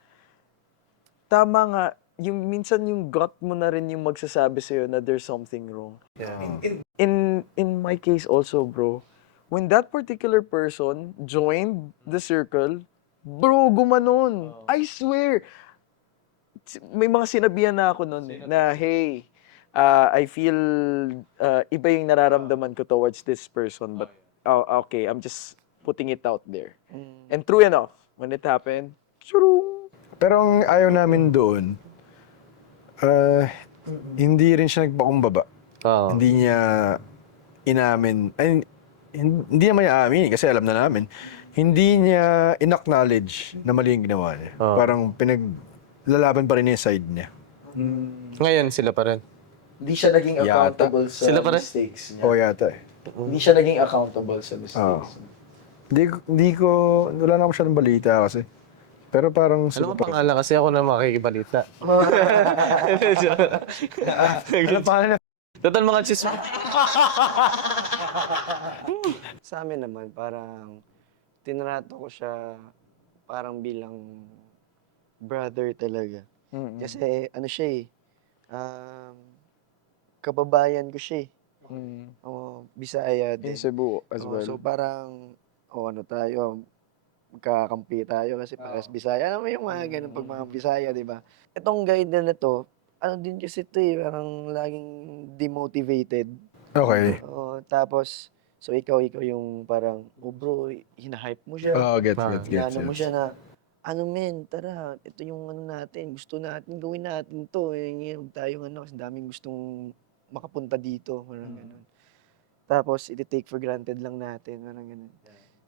tama nga, yung minsan yung gut mo na rin yung magsasabi sa'yo na there's something wrong. In my case also, bro, when that particular person joined the circle, bro, gumanon. I swear. May mga sinabihan na ako nun na, hey, I feel iba yung nararamdaman ko towards this person, but okay, I'm just putting it out there. And true enough, when it happened, shurung. Pero ang ayaw namin doon, hindi rin siya nagpakumbaba. Oo. Hindi niya inamin, ay, hindi naman niya aamin kasi alam na namin. Hindi niya in-acknowledge na mali yung ginawa niya. Oo. Parang pinaglalaban pa rin niya yung side niya. Ngayon sila pa rin. Hindi siya naging Yata. accountable sa Sila pa rin? mistakes niya. O yata eh. Hindi siya naging accountable sa mistakes niya. Hindi ko, wala na ako masyadong balita kasi. Pero parang Ano ang pangalan kasi ako na makikibalita. Ano pangalan na? Total mga chismis. Sa amin naman, parang tinrato ko siya parang bilang brother talaga. Kasi ano siya eh, kababayan ko siya eh. Oo, Bisaya din. In Cebu as Oo, well. so parang, ano tayo, magkakampi tayo kasi parehas Bisaya. Alam mo yung mga ganun pag mga Bisaya, di ba? Itong guide na to, ano din kasi ito eh, parang laging demotivated. Okay. Oo, tapos, so ikaw yung parang, oh bro, hinahype mo siya. Gets. Inaano mo siya na, ano men, tara, ito yung ano natin, gusto natin, gawin natin to. Huwag tayong ano, kasi daming gustong makapunta dito. Parang ganun. Tapos, iti-take for granted lang natin. Parang ganun.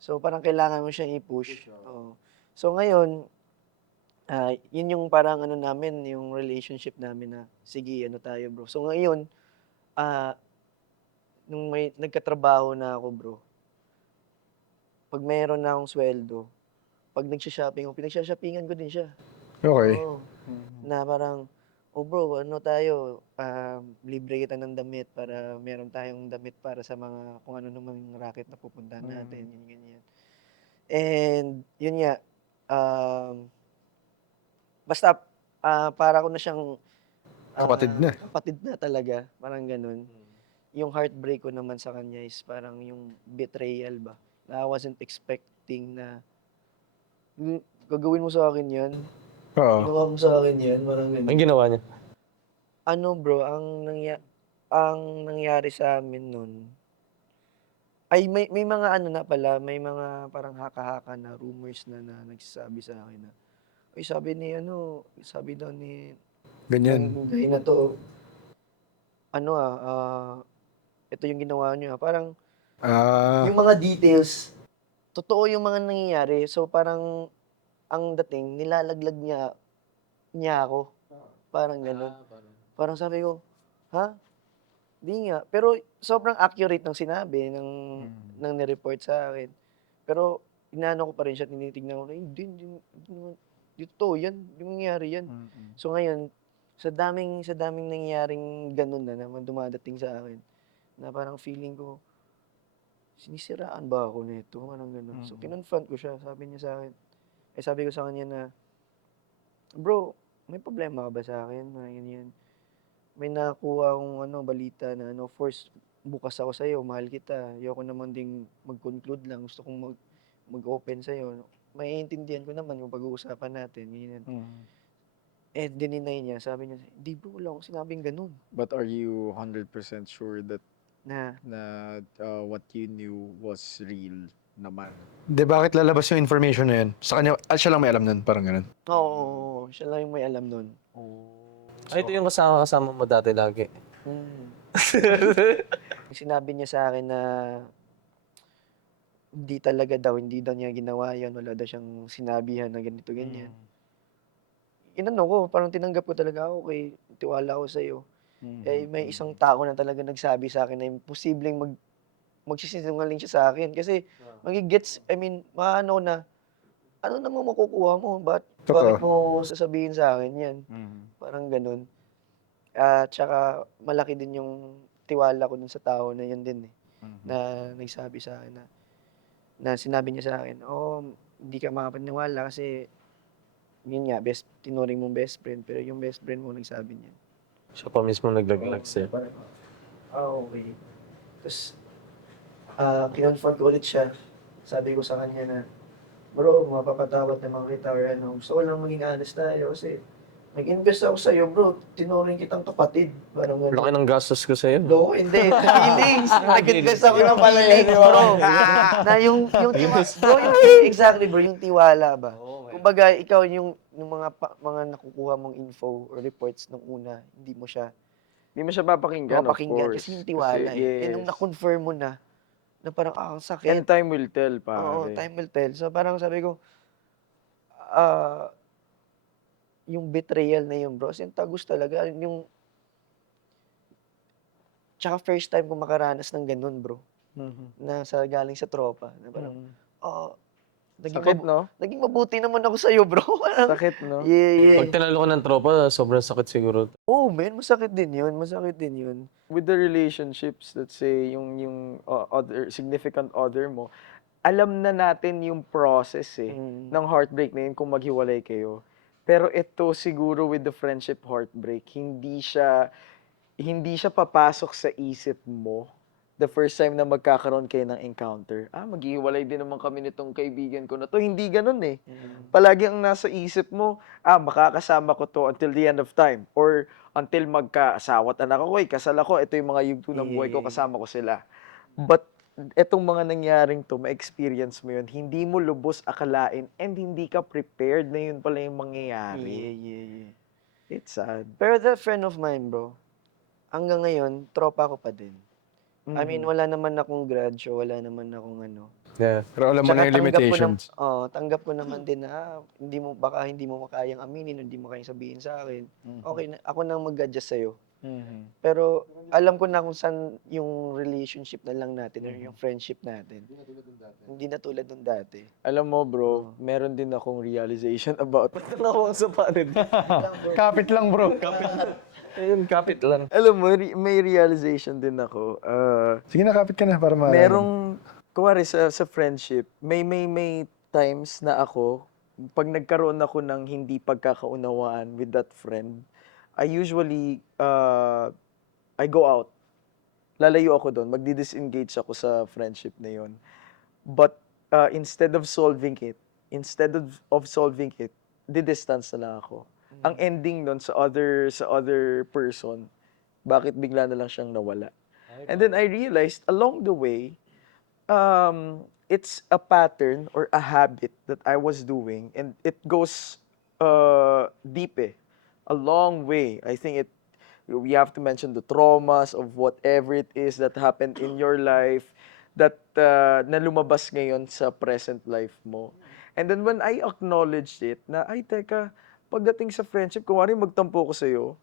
So, parang kailangan mo siyang i-push. Oo. So, ngayon, yun yung parang ano namin, yung relationship namin na, sige, ano tayo bro. So, ngayon, nung may nagkatrabaho na ako bro, pag mayroon na akong sweldo, pag nagsha-shopping ako, pinagsa-shoppingan ko din siya. Okay. Oo. Na parang, oh bro, ano tayo, libre kita ng damit para meron tayong damit para sa mga kung ano naman racket na pupuntahan natin, ganyan. And yun nga, basta para ko na siyang Kapatid na. kapatid na talaga, parang ganun. Yung heartbreak ko naman sa kanya is parang yung betrayal ba, na I wasn't expecting na gagawin mo sa akin yan, Oo. ginawa mo sa akin yan, parang ganun. Ang ginawa niya? Ano bro, ang nangyari sa amin nun, ay may mga ano na pala, may mga parang haka-haka na rumors na nagsasabi sa akin na, ay sabi ni ano, sabi daw ni Ganyan. ng guy na 'to, ano ito yung ginawa niyo parang yung mga details, totoo yung mga nangyayari. So parang ang dating nilalaglag niya ako, parang gano'n. Parang sabi ko, "Ha? 'Di nga." Pero sobrang accurate ng sinabi ng ni-report sa'kin. Pero inaano ko pa rin siya, tinitignan ko na, Hindi naman, 'di totoo 'yan, 'di mangyayari 'yan." So ngayon, sa daming nangyayaring gano'n na naman dumadating sa akin, na parang feeling ko, sinisiraan ba ako nito, parang gano'n. So kinonfront ko siya, sabi ko sa kanya na, "Bro, may problema ka ba sa'kin?" Mga ganyan. "May nakuha akong ano, balita na ano, first, bukas ako sa'yo, mahal kita. Ayoko naman ding mag-conclude lang, gusto kong mag-open sa'yo. Maiintindihan ko naman yung pag-uusapan natin." Ganyan. Eh, dininay niya, sabi niya, "Hindi bro, wala akong sinabing gano'n." But are you 100% sure that Na, what you knew was real naman? Di bakit lalabas yung information na yun? Sa kanya, siya lang may alam nun, parang ganun. oo, siya lang yung may alam nun. Ay, ito yung kasama mo dati lagi. Sinabi niya sa akin na hindi daw niya ginawa yun, wala daw siyang sinabihan na ganito, ganyan. Inano ko, parang tinanggap ko talaga, okay, tiwala ako sa'yo. Eh, may isang tao na talaga nagsabi sa akin na imposibleng magsisinungaling siya sa akin. Kasi maano na, ano namang makukuha mo? Bakit mo sasabihin sa akin yan? Parang ganun. Tsaka malaki din yung tiwala ko dun sa tao na yun din eh. Na nagsabi sa akin na sinabi niya sa akin, "Oh, hindi ka makapaniwala kasi yun nga, tinuring mong best friend, pero yung best friend mo nagsabi niya. Siya pa mismo naglaglag sa'yo. Okay. Tapos, kinonfront ko ulit siya. Sabi ko sa kanya na, bro, mapapatawad naman kita or ano. Gusto ko lang maging honest tayo kasi nag-invest ako sa'yo, bro. Tinuring kitang kapatid. Parang Laki gano'n. ng gastos ko sa'yo. Loko, hindi. Feelings. Nag-invest ako ng palalig, bro. Na yung bro, exactly, bro, yung tiwala ba? Kumbaga, ikaw yung mga nakukuha mong info or reports nung una, hindi mo siya Hindi mo siya papakinggan, of mapakinggan course. kasi yung tiwala eh. Eh, nung Yes. na-confirm mo na parang, ang And sakit. time will tell, pare. Oo, time will tell. So parang sabi ko, yung betrayal na yun, bro, yung tagus talaga. Tsaka first time ko makaranas ng ganun, bro. Mhm. Na galing sa tropa. Na parang, Sakit, no? naging mabuti naman ako sa'yo, bro. Parang, Sakit, no? yeah. Pag tinalo ko ng tropa, sobrang sakit siguro. Oh, man, masakit din yun. Masakit din yun. With the relationships, let's say, yung other, significant other mo, alam na natin yung process ng heartbreak na yun kung maghiwalay kayo. Pero ito siguro with the friendship heartbreak, hindi siya papasok sa isip mo the first time na magkakaroon kayo ng encounter. Maghihiwalay din naman kami nitong kaibigan ko na to. Hindi ganun eh. Palagi ang nasa isip mo, makakasama ko to until the end of time. Or until magka-asawa't anak ako, kasal ako, ito yung mga yugto ng buhay ko, kasama ko sila. But etong mga nangyaring to, ma-experience mo yun, hindi mo lubos akalain and hindi ka prepared na yun pala yung mangyayari. Yeah. It's sad. Pero that friend of mine, bro, hanggang ngayon, tropa ko pa din. I mean, wala naman akong grudge o wala naman akong ano. Yeah. Pero alam mo na yung limitations. Tanggap ko naman din na baka hindi mo makayang aminin, hindi mo kayang sabihin sa akin. Okay, ako nang mag-adjust sa'yo. Pero alam ko na kung saan yung relationship na lang natin or yung friendship natin. Hindi na tulad nung dati. Alam mo, bro, meron din akong realization about... Nakawang sa pared. Kapit lang, bro. Ayun, kapit lang. Alam mo, may realization din ako. Sige na, kapit ka na para maalala. Merong, kuwari sa friendship, may times na ako, pag nagkaroon ako ng hindi pagkakaunawaan with that friend, I usually, I go out. Lalayo ako doon, magdi-disengage ako sa friendship na yon. But instead of solving it, di-distance na lang ako. Ang ending nun sa other person, bakit bigla na lang siyang nawala. And then I realized along the way, it's a pattern or a habit that I was doing, and it goes deep a long way. I think we have to mention the traumas of whatever it is that happened in your life that na lumabas ngayon sa present life mo. And then when I acknowledged it, na ay teka, pagdating sa friendship, kung magtampo ko sa'yo,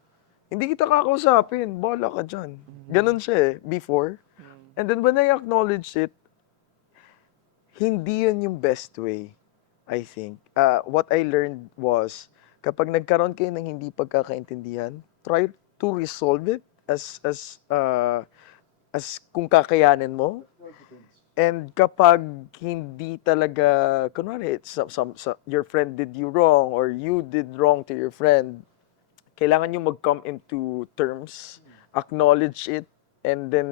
hindi kita kakausapin, bahala ka dyan. Ganon siya before. And then when I acknowledged it, hindi yun yung best way, I think. What I learned was, kapag nagkaroon kayo ng hindi pagkakaintindihan, try to resolve it as kung kakayanin mo. And kapag hindi talaga, kunwari, your friend did you wrong or you did wrong to your friend, kailangan nyo mag-come into terms, acknowledge it, and then,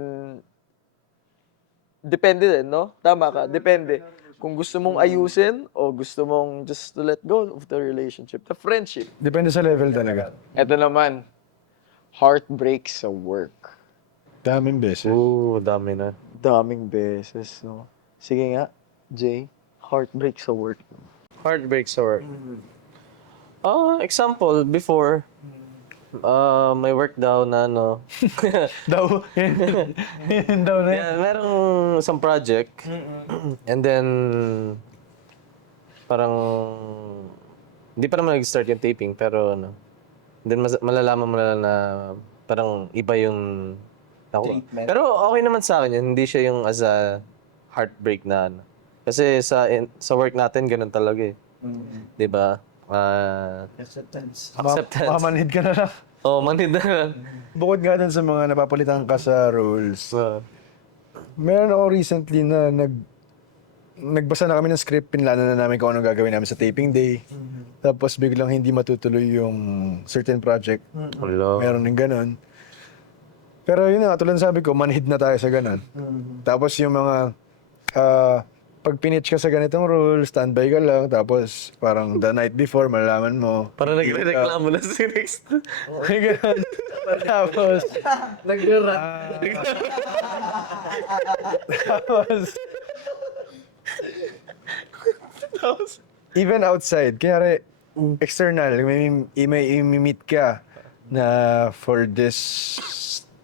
depende din, no? Tama ka, depende. Kung gusto mong ayusin o gusto mong just to let go of the relationship, the friendship. Depende sa level talaga. Ito naman, heartbreak sa work. Daming beses. Oo, dami na. Daming beses, no? Sige nga, Jay, heartbreak sa work. Heartbreak sa work. Example, before, may work daw na ano. Daw. Yun daw na yun. Yeah, merong isang project. And then, parang, hindi pa naman nag-start yung taping, pero ano. Then malalaman mo na parang iba yung Treatment. Pero okay naman sa akin yun. Hindi siya yung as a heartbreak na ano. Kasi sa work natin, ganun talaga eh. Di ba? Acceptance. Acceptance. Mamanhid ka na lang. Oh, manid na. Bukod nga dun sa mga napapalitan ka sa roles, meron ako recently na nagbasa na kami ng script, pinlano na namin kung anong gagawin namin sa taping day. Tapos biglang hindi matutuloy yung certain project. Wala. Meron ng ganon. Pero yun nga, tulad ng sabi ko, manhid na tayo sa ganon. Tapos yung mga, pag pinitch ka sa ganitong role, standby ka lang, tapos parang the night before, malalaman mo. Parang nagre-reklamo na si Rex. May ganon. Tapos, tapos, even outside, kaya external, may meet ka na for this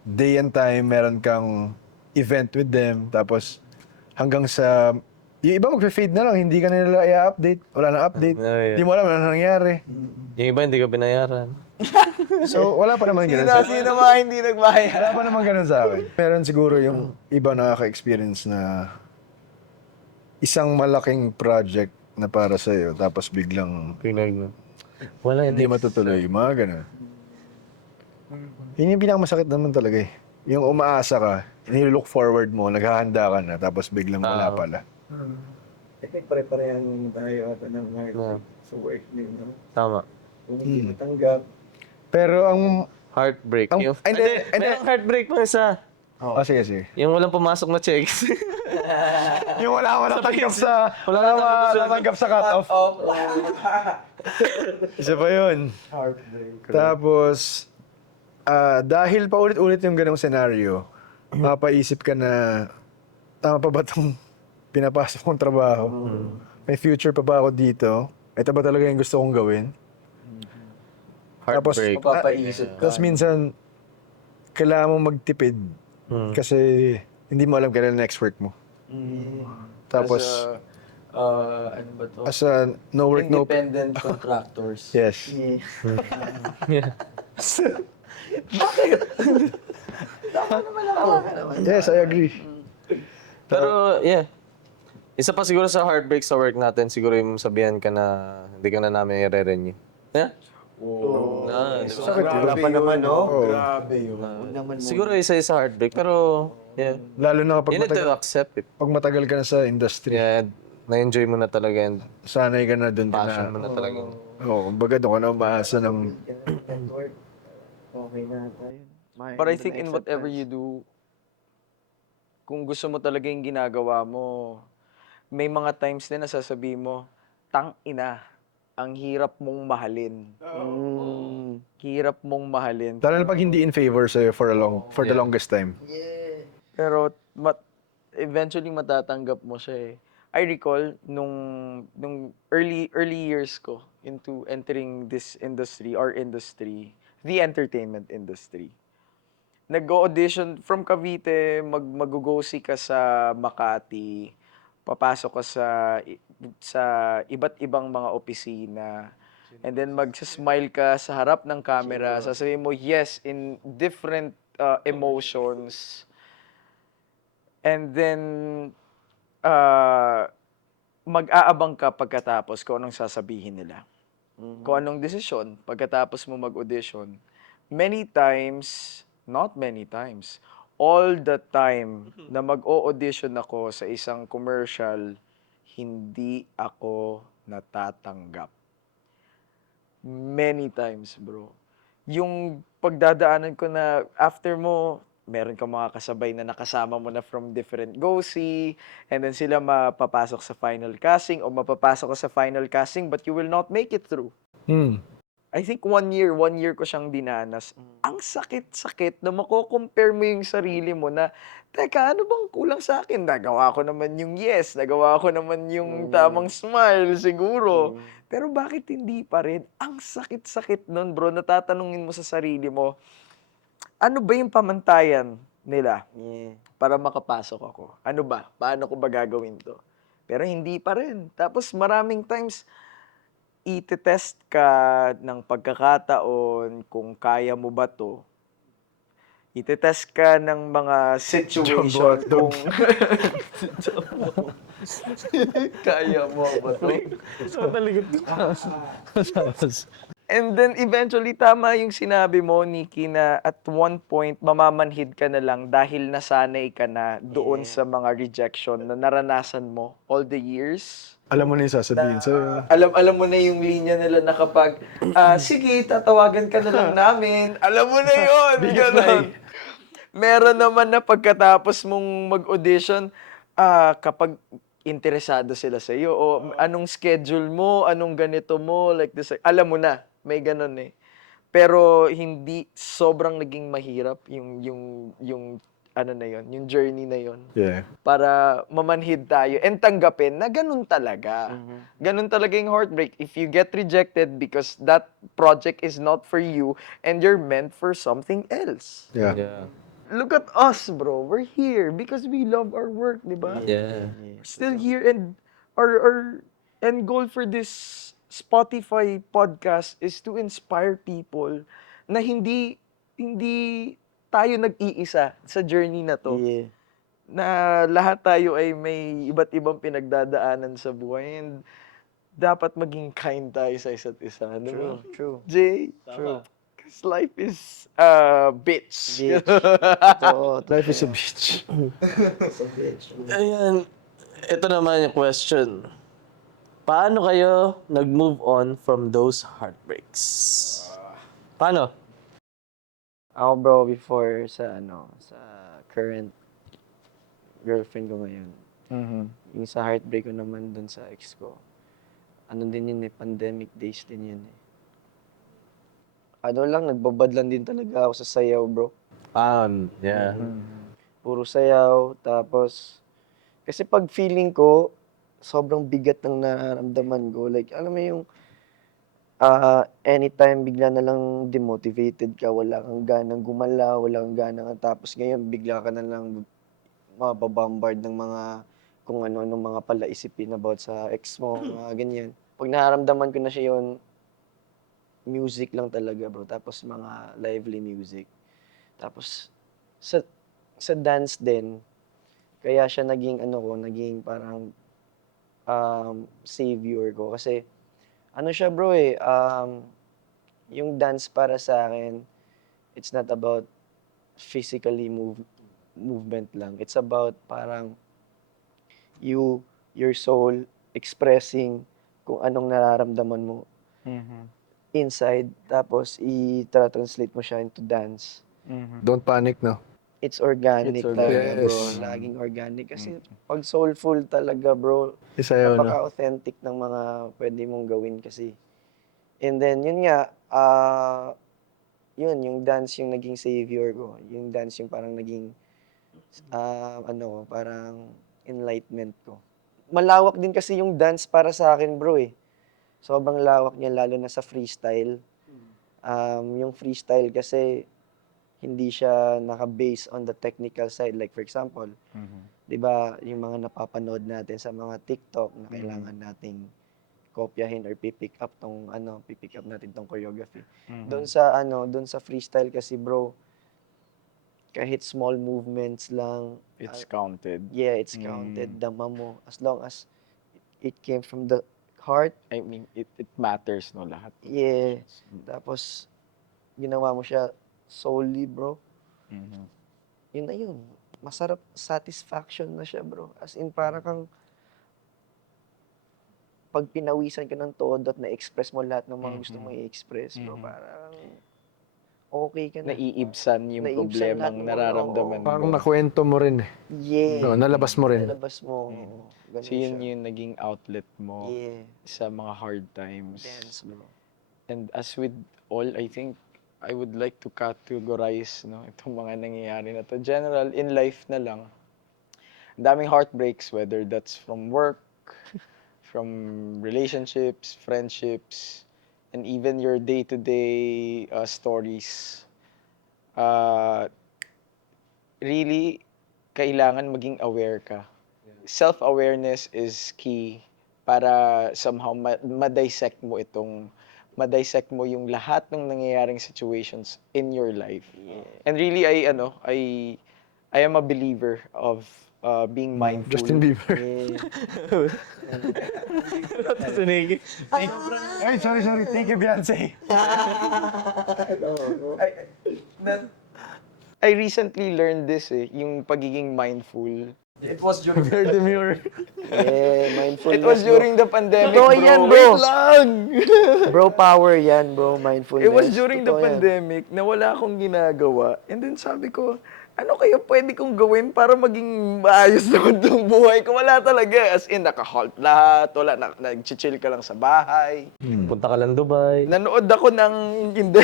day and time, meron kang event with them, tapos hanggang sa, yung iba mag-fade na lang, hindi ka na nila i-update, wala nang update, Yeah. hindi mo alam ano nangyari. Yung iba hindi ko binayaran. So, wala pa naman ganun sa Sino mga hindi nagbayad? Wala pa naman ganun sa akin. Meron siguro yung iba nakaka-experience na isang malaking project na para sa'yo, tapos biglang Wala, hindi matutuloy, mga ganun. Yun yung pinakamasakit naman talaga eh. Yung umaasa ka, look forward mo, naghahanda ka na, tapos biglang wala pala. I think pare-parehan tayo ata ng heart Yeah. sa work din. No? Tama. Kung hindi matanggap, Pero ang... Heartbreak. Ang- Yung, hindi, hindi. May heartbreak pa isa. Sige, sige. Yung walang pumasok na checks. Yung wala ka natanggap sa... Wala Wala ka ka natanggap sa cut-off. Isa pa yun. heartbreak. Tapos, dahil paulit-ulit yung ganong senaryo, mapaisip ka na, tama pa ba itong pinapasok kong trabaho? May future pa ba ako dito? Ito ba talaga yung gusto kong gawin? Tapos, Heartbreak. Mapapaisip ka. tapos minsan, kailangan mong magtipid kasi hindi mo alam kailan next work mo. Tapos, ano ba to? as a no work, no... Independent contractors. Yes. Yes, I agree. Pero, yeah. Isa pa siguro sa heartbreak sa work natin, siguro yung sabihan ka na hindi ka na namin i-renew. Yeah? Sakit yun. Wala pa naman, no? Oo. Grabe yun. Siguro isa sa heartbreak, pero, yeah. Lalo na kapag You need to matagal, accept it. pag matagal ka na sa industry, Yeah, na-enjoy mo na talaga and sanay ka na doon ka na. passion mo na talaga. Oo, kumbaga doon ka na umaasa ng... Okay na tayo. But I think in whatever you do, kung gusto mo talaga yung ginagawa mo, may mga times din na sasabihin mo, tang ina, ang hirap mong mahalin. Hirap mong mahalin. Lalo na pag hindi in favor sa'yo for the longest time. Pero eventually matatanggap mo siya eh. I recall nung early years ko into entering this industry, our industry, the entertainment industry. Nag-audition from Cavite, mag-go-see ka sa Makati, papasok ka sa iba't ibang mga opisina, and then mag-smile ka sa harap ng camera, sasabihin mo yes in different emotions. And then, mag-aabang ka pagkatapos kung anong sasabihin nila. Kung anong desisyon pagkatapos mo mag-audition. Many times, not many times, all the time na mag-o-audition ako sa isang commercial, hindi ako natatanggap. Many times, bro. Yung pagdadaanan ko na after mo, meron ka mga kasabay na nakasama mo na from different go-see, and then sila mapapasok sa final casting o mapapasok ka sa final casting but you will not make it through. I think 1 year ko siyang dinanas. Ang sakit-sakit na mako-compare mo yung sarili mo na, teka, ano bang kulang sa akin? Nagawa ko naman yung yes, nagawa ko naman yung tamang smile siguro. Pero bakit hindi pa rin? Ang sakit-sakit nun, bro. Natatanungin mo sa sarili mo, ano ba yung pamantayan nila para makapasok ako? Ano ba? Paano ko ba gagawin to? Pero hindi pa rin. Tapos maraming times, iti-test ka ng pagkakataon kung kaya mo ba to. Iti-test ka ng mga situation kung kaya mo ba to. And then eventually, tama yung sinabi mo, Nikki, na at one point, mamamanhid ka na lang dahil nasanay ka na doon sa mga rejection na naranasan mo all the years. Alam mo na yung sasabihin sa'yo. Alam mo na yung linya nila na kapag, sige, tatawagan ka na lang namin. Alam mo na yun. Ganon. Meron naman na pagkatapos mong mag-audition, kapag interesado sila sa iyo o anong schedule mo, anong ganito mo, like this, alam mo na, may ganon eh. Pero hindi sobrang naging mahirap yung ano na yon, yung journey na yon Yeah. para mamanhid tayo and tanggapin na ganun talaga. Ganun talaga yung heartbreak. If you get rejected because that project is not for you and you're meant for something else. Yeah. Yeah. Look at us, bro. We're here because we love our work, di ba? Yeah. We're still here and our end goal for this Spotify podcast is to inspire people na hindi tayo nag-iisa sa journey na to. Yeah. Na lahat tayo ay may iba't ibang pinagdadaanan sa buhay and dapat maging kind tayo sa isa't isa. Ano mo? True. Jay? True. Because life is a bitch. Bitch. Totoo. Life is a bitch. Ayan. Ito naman yung question. Paano kayo nag-move on from those heartbreaks? Paano? Ako bro, before sa sa current girlfriend ko ngayon, yung sa heartbreak ko naman dun sa ex ko, ano din yun eh, pandemic days din yun eh. Ano lang, nagbabad lang din talaga ako sa sayaw bro. Yeah. Puro sayaw, tapos, kasi pag feeling ko, sobrang bigat ng nararamdaman ko. Like, alam mo yung, anytime bigla na lang demotivated ka, wala kang ganang gumala, wala kang ganang, tapos ngayon bigla ka na lang mababombard ng mga kung ano-ano mga palaisipin about sa ex mo, mga ganyan. Pag nararamdaman ko na siya yun, music lang talaga bro, tapos mga lively music. Tapos sa dance din, kaya siya naging naging parang savior ko kasi ano siya bro eh, yung dance para sa akin, it's not about physically movement lang. It's about parang your soul expressing kung anong nararamdaman mo inside, tapos i-translate mo siya into dance. Don't panic, no? It's organic, It's organic. talaga bro. Yes. Laging organic. Kasi pag soulful talaga bro, Isayaw, no? napaka-authentic ng mga pwede mong gawin kasi. And then, yun nga, yung dance yung naging savior ko. Yung dance yung parang naging, parang enlightenment ko. Malawak din kasi yung dance para sa akin bro eh. Sobrang lawak niya lalo na sa freestyle. Yung freestyle kasi, hindi siya naka-base on the technical side. Like for example, 'di ba, yung mga napapanood natin sa mga TikTok na kailangan nating kopyahin or pipick up natin tong choreography. Doon sa freestyle kasi bro, kahit small movements lang, It's counted. yeah, it's counted, dama mo as long as it came from the heart. I mean, it matters, no, lahat. Yeah. Tapos ginawa mo siya solely, bro. Yun na yun. Masarap, satisfaction na siya, bro. As in, parang kang pag pinawisan ka ng todo at na-express mo lahat ng mga gusto mo i-express, bro, parang okay ka na. Naiibsan yung Naiibsan problemang lahat ng- nararamdaman mo. Parang nakwento mo rin eh. Yeah. No, nalabas mo rin. Nalabas mo. oo. Ganun So yun siya. yung naging outlet mo Yeah. sa mga hard times. Dance, bro. And as with all, I think, I would like to categorize itong mga nangyayari na to. General, in life na lang. Ang daming heartbreaks, whether that's from work, from relationships, friendships, and even your day-to-day stories. Really, kailangan maging aware ka. Self-awareness is key para somehow ma-dissect mo yung lahat ng nangyayaring situations in your life. And really, I am a believer of being mindful. Justin Bieber. Yeah. Sinigi. Ay, sorry. Thank you, Beyonce. I recently learned this yung pagiging mindful. It was during Demure. Yeah, mindfulness. It was bro. during the pandemic, Totoo bro. yan, bro. Wait lang! Bro, power yan, bro. Mindfulness. It was during the Totoo yan. pandemic na wala akong ginagawa. And then sabi ko, ano kaya pwede kong gawin para maging maayos naman itong buhay ko? Wala talaga. As in, naka-halt lahat. Wala, nag-chill ka lang sa bahay. Punta ka lang Dubai. Nanood ako ng, hindi.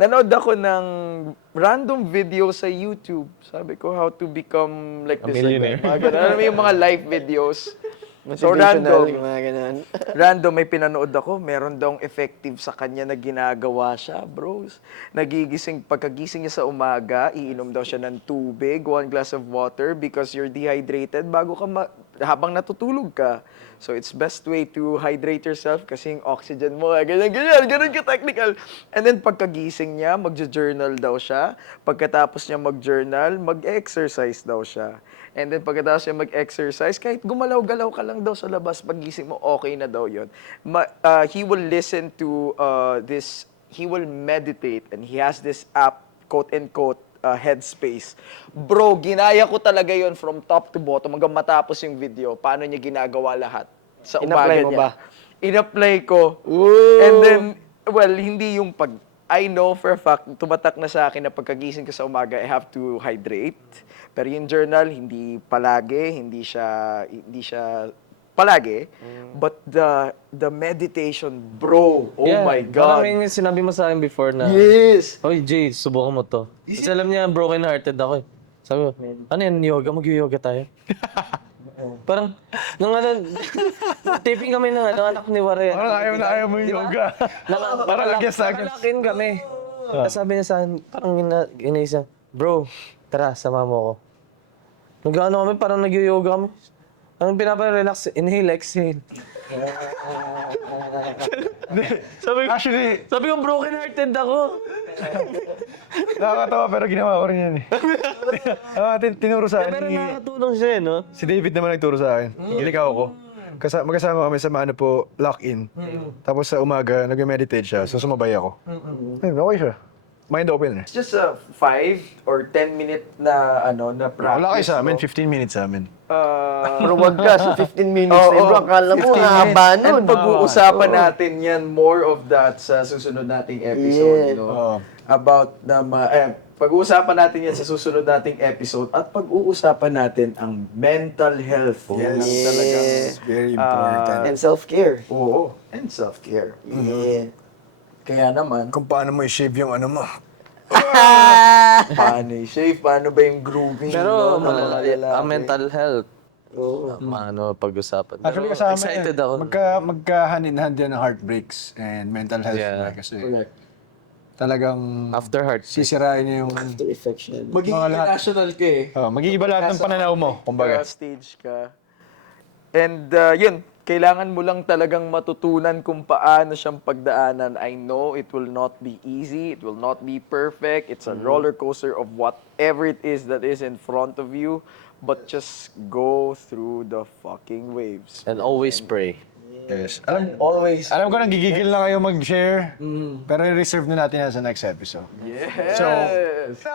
Nanood ako ng random video sa YouTube. Sabi ko, how to become like this. millionaire. Mga ganun. Alam mo yung mga live videos. So Motivational, random. mga ganun. Random, may pinanood ako, meron daw effective sa kanya na ginagawa siya, bros. Pagkagising niya sa umaga, iinom daw siya ng tubig, 1 glass of water because you're dehydrated bago ka habang natutulog ka. So it's best way to hydrate yourself kasi yung oxygen mo, ganyan ka technical. And then pagkagising niya, magjo-journal daw siya. Pagkatapos niya mag-journal, mag-exercise daw siya. And then pagkatapos niya mag-exercise, kahit gumalaw-galaw ka lang daw sa labas, pagising mo, okay na daw yun. He will listen to he will meditate, and he has this app, quote-unquote, Headspace. Bro, ginaya ko talaga yon from top to bottom hanggang matapos yung video. Paano niya ginagawa lahat sa umaga In-apply mo niya. ba? In-apply ko. And then, well, hindi yung I know for a fact, tumatak na sa akin na pagkagising ko sa umaga, I have to hydrate. Pero yung journal, hindi palagi, hindi siya palagi. But the meditation, bro, oh my God. Parang yun yung sinabi mo sa akin before na, Yes! Oy, Jay, subukan mo to. Kasi alam niya, broken-hearted ako eh. Sabi ko, ano yan, yoga? Mag-yoga tayo? Parang, nung taping kami ng anak ni Wari. Parang ayaw mo yung yoga. Parang agad. Nalakin kami. Tapos sabi niya sa akin, parang inaisa, bro, tara, sama mo ako. Nag-ano kami, parang nag-yoga kami. Ang pinapa-relax, inhale, exhale. Sabi ko, broken-hearted ako. Nakakatawa pero ginawa ko rin yan eh. Tinuro sa Pero akin. nakakatulong siya eh, no? Si David naman nagturo sa akin. Ilikaw ko. Magkasama kami sa lock-in. Tapos sa umaga, nag-meditate siya. So sumabay ako. Ayun, okay siya. Mind open eh. It's just a 5 or 10 minute na practice. Wala kayo sa amin, 15 minutes sa amin. Pero wag ka, sa 15 minutes na bro, akala mo, 15 haba minutes. nun. And pag-uusapan natin yan, more of that sa susunod nating episode. Yeah. No? About pag-uusapan natin yan sa susunod nating episode at pag-uusapan natin ang mental health. Yan ang talagang, Very important. And self-care. oo, and self-care. Yeah. Kaya naman, Kung paano mo i-shave yung ano mo. paano i-shave, paano ba yung grooming? Pero no, ng mga lalaki? ang mental health, paano pag-usapan. Pero Actually kasama excited yan. ako. Magka-hand in hand yan ng heartbreaks and mental health. Yeah. Kasi Correct. talagang After heart. sisirain niya yung... After effects yan. Magiging Mga lahat. national ka eh. Mag-iiba lahat ng pananaw mo, kumbaga. Stage ka. And yun, kailangan mo lang talagang matutunan kung paano siyang pagdaanan. I know it will not be easy, it will not be perfect. It's a roller coaster of whatever it is that is in front of you. But just go through the fucking waves. And always pray. Yes. always. Alam ko nang gigigil na kayo mag-share, pero i-reserve na natin yan sa next episode. Yes! So, So,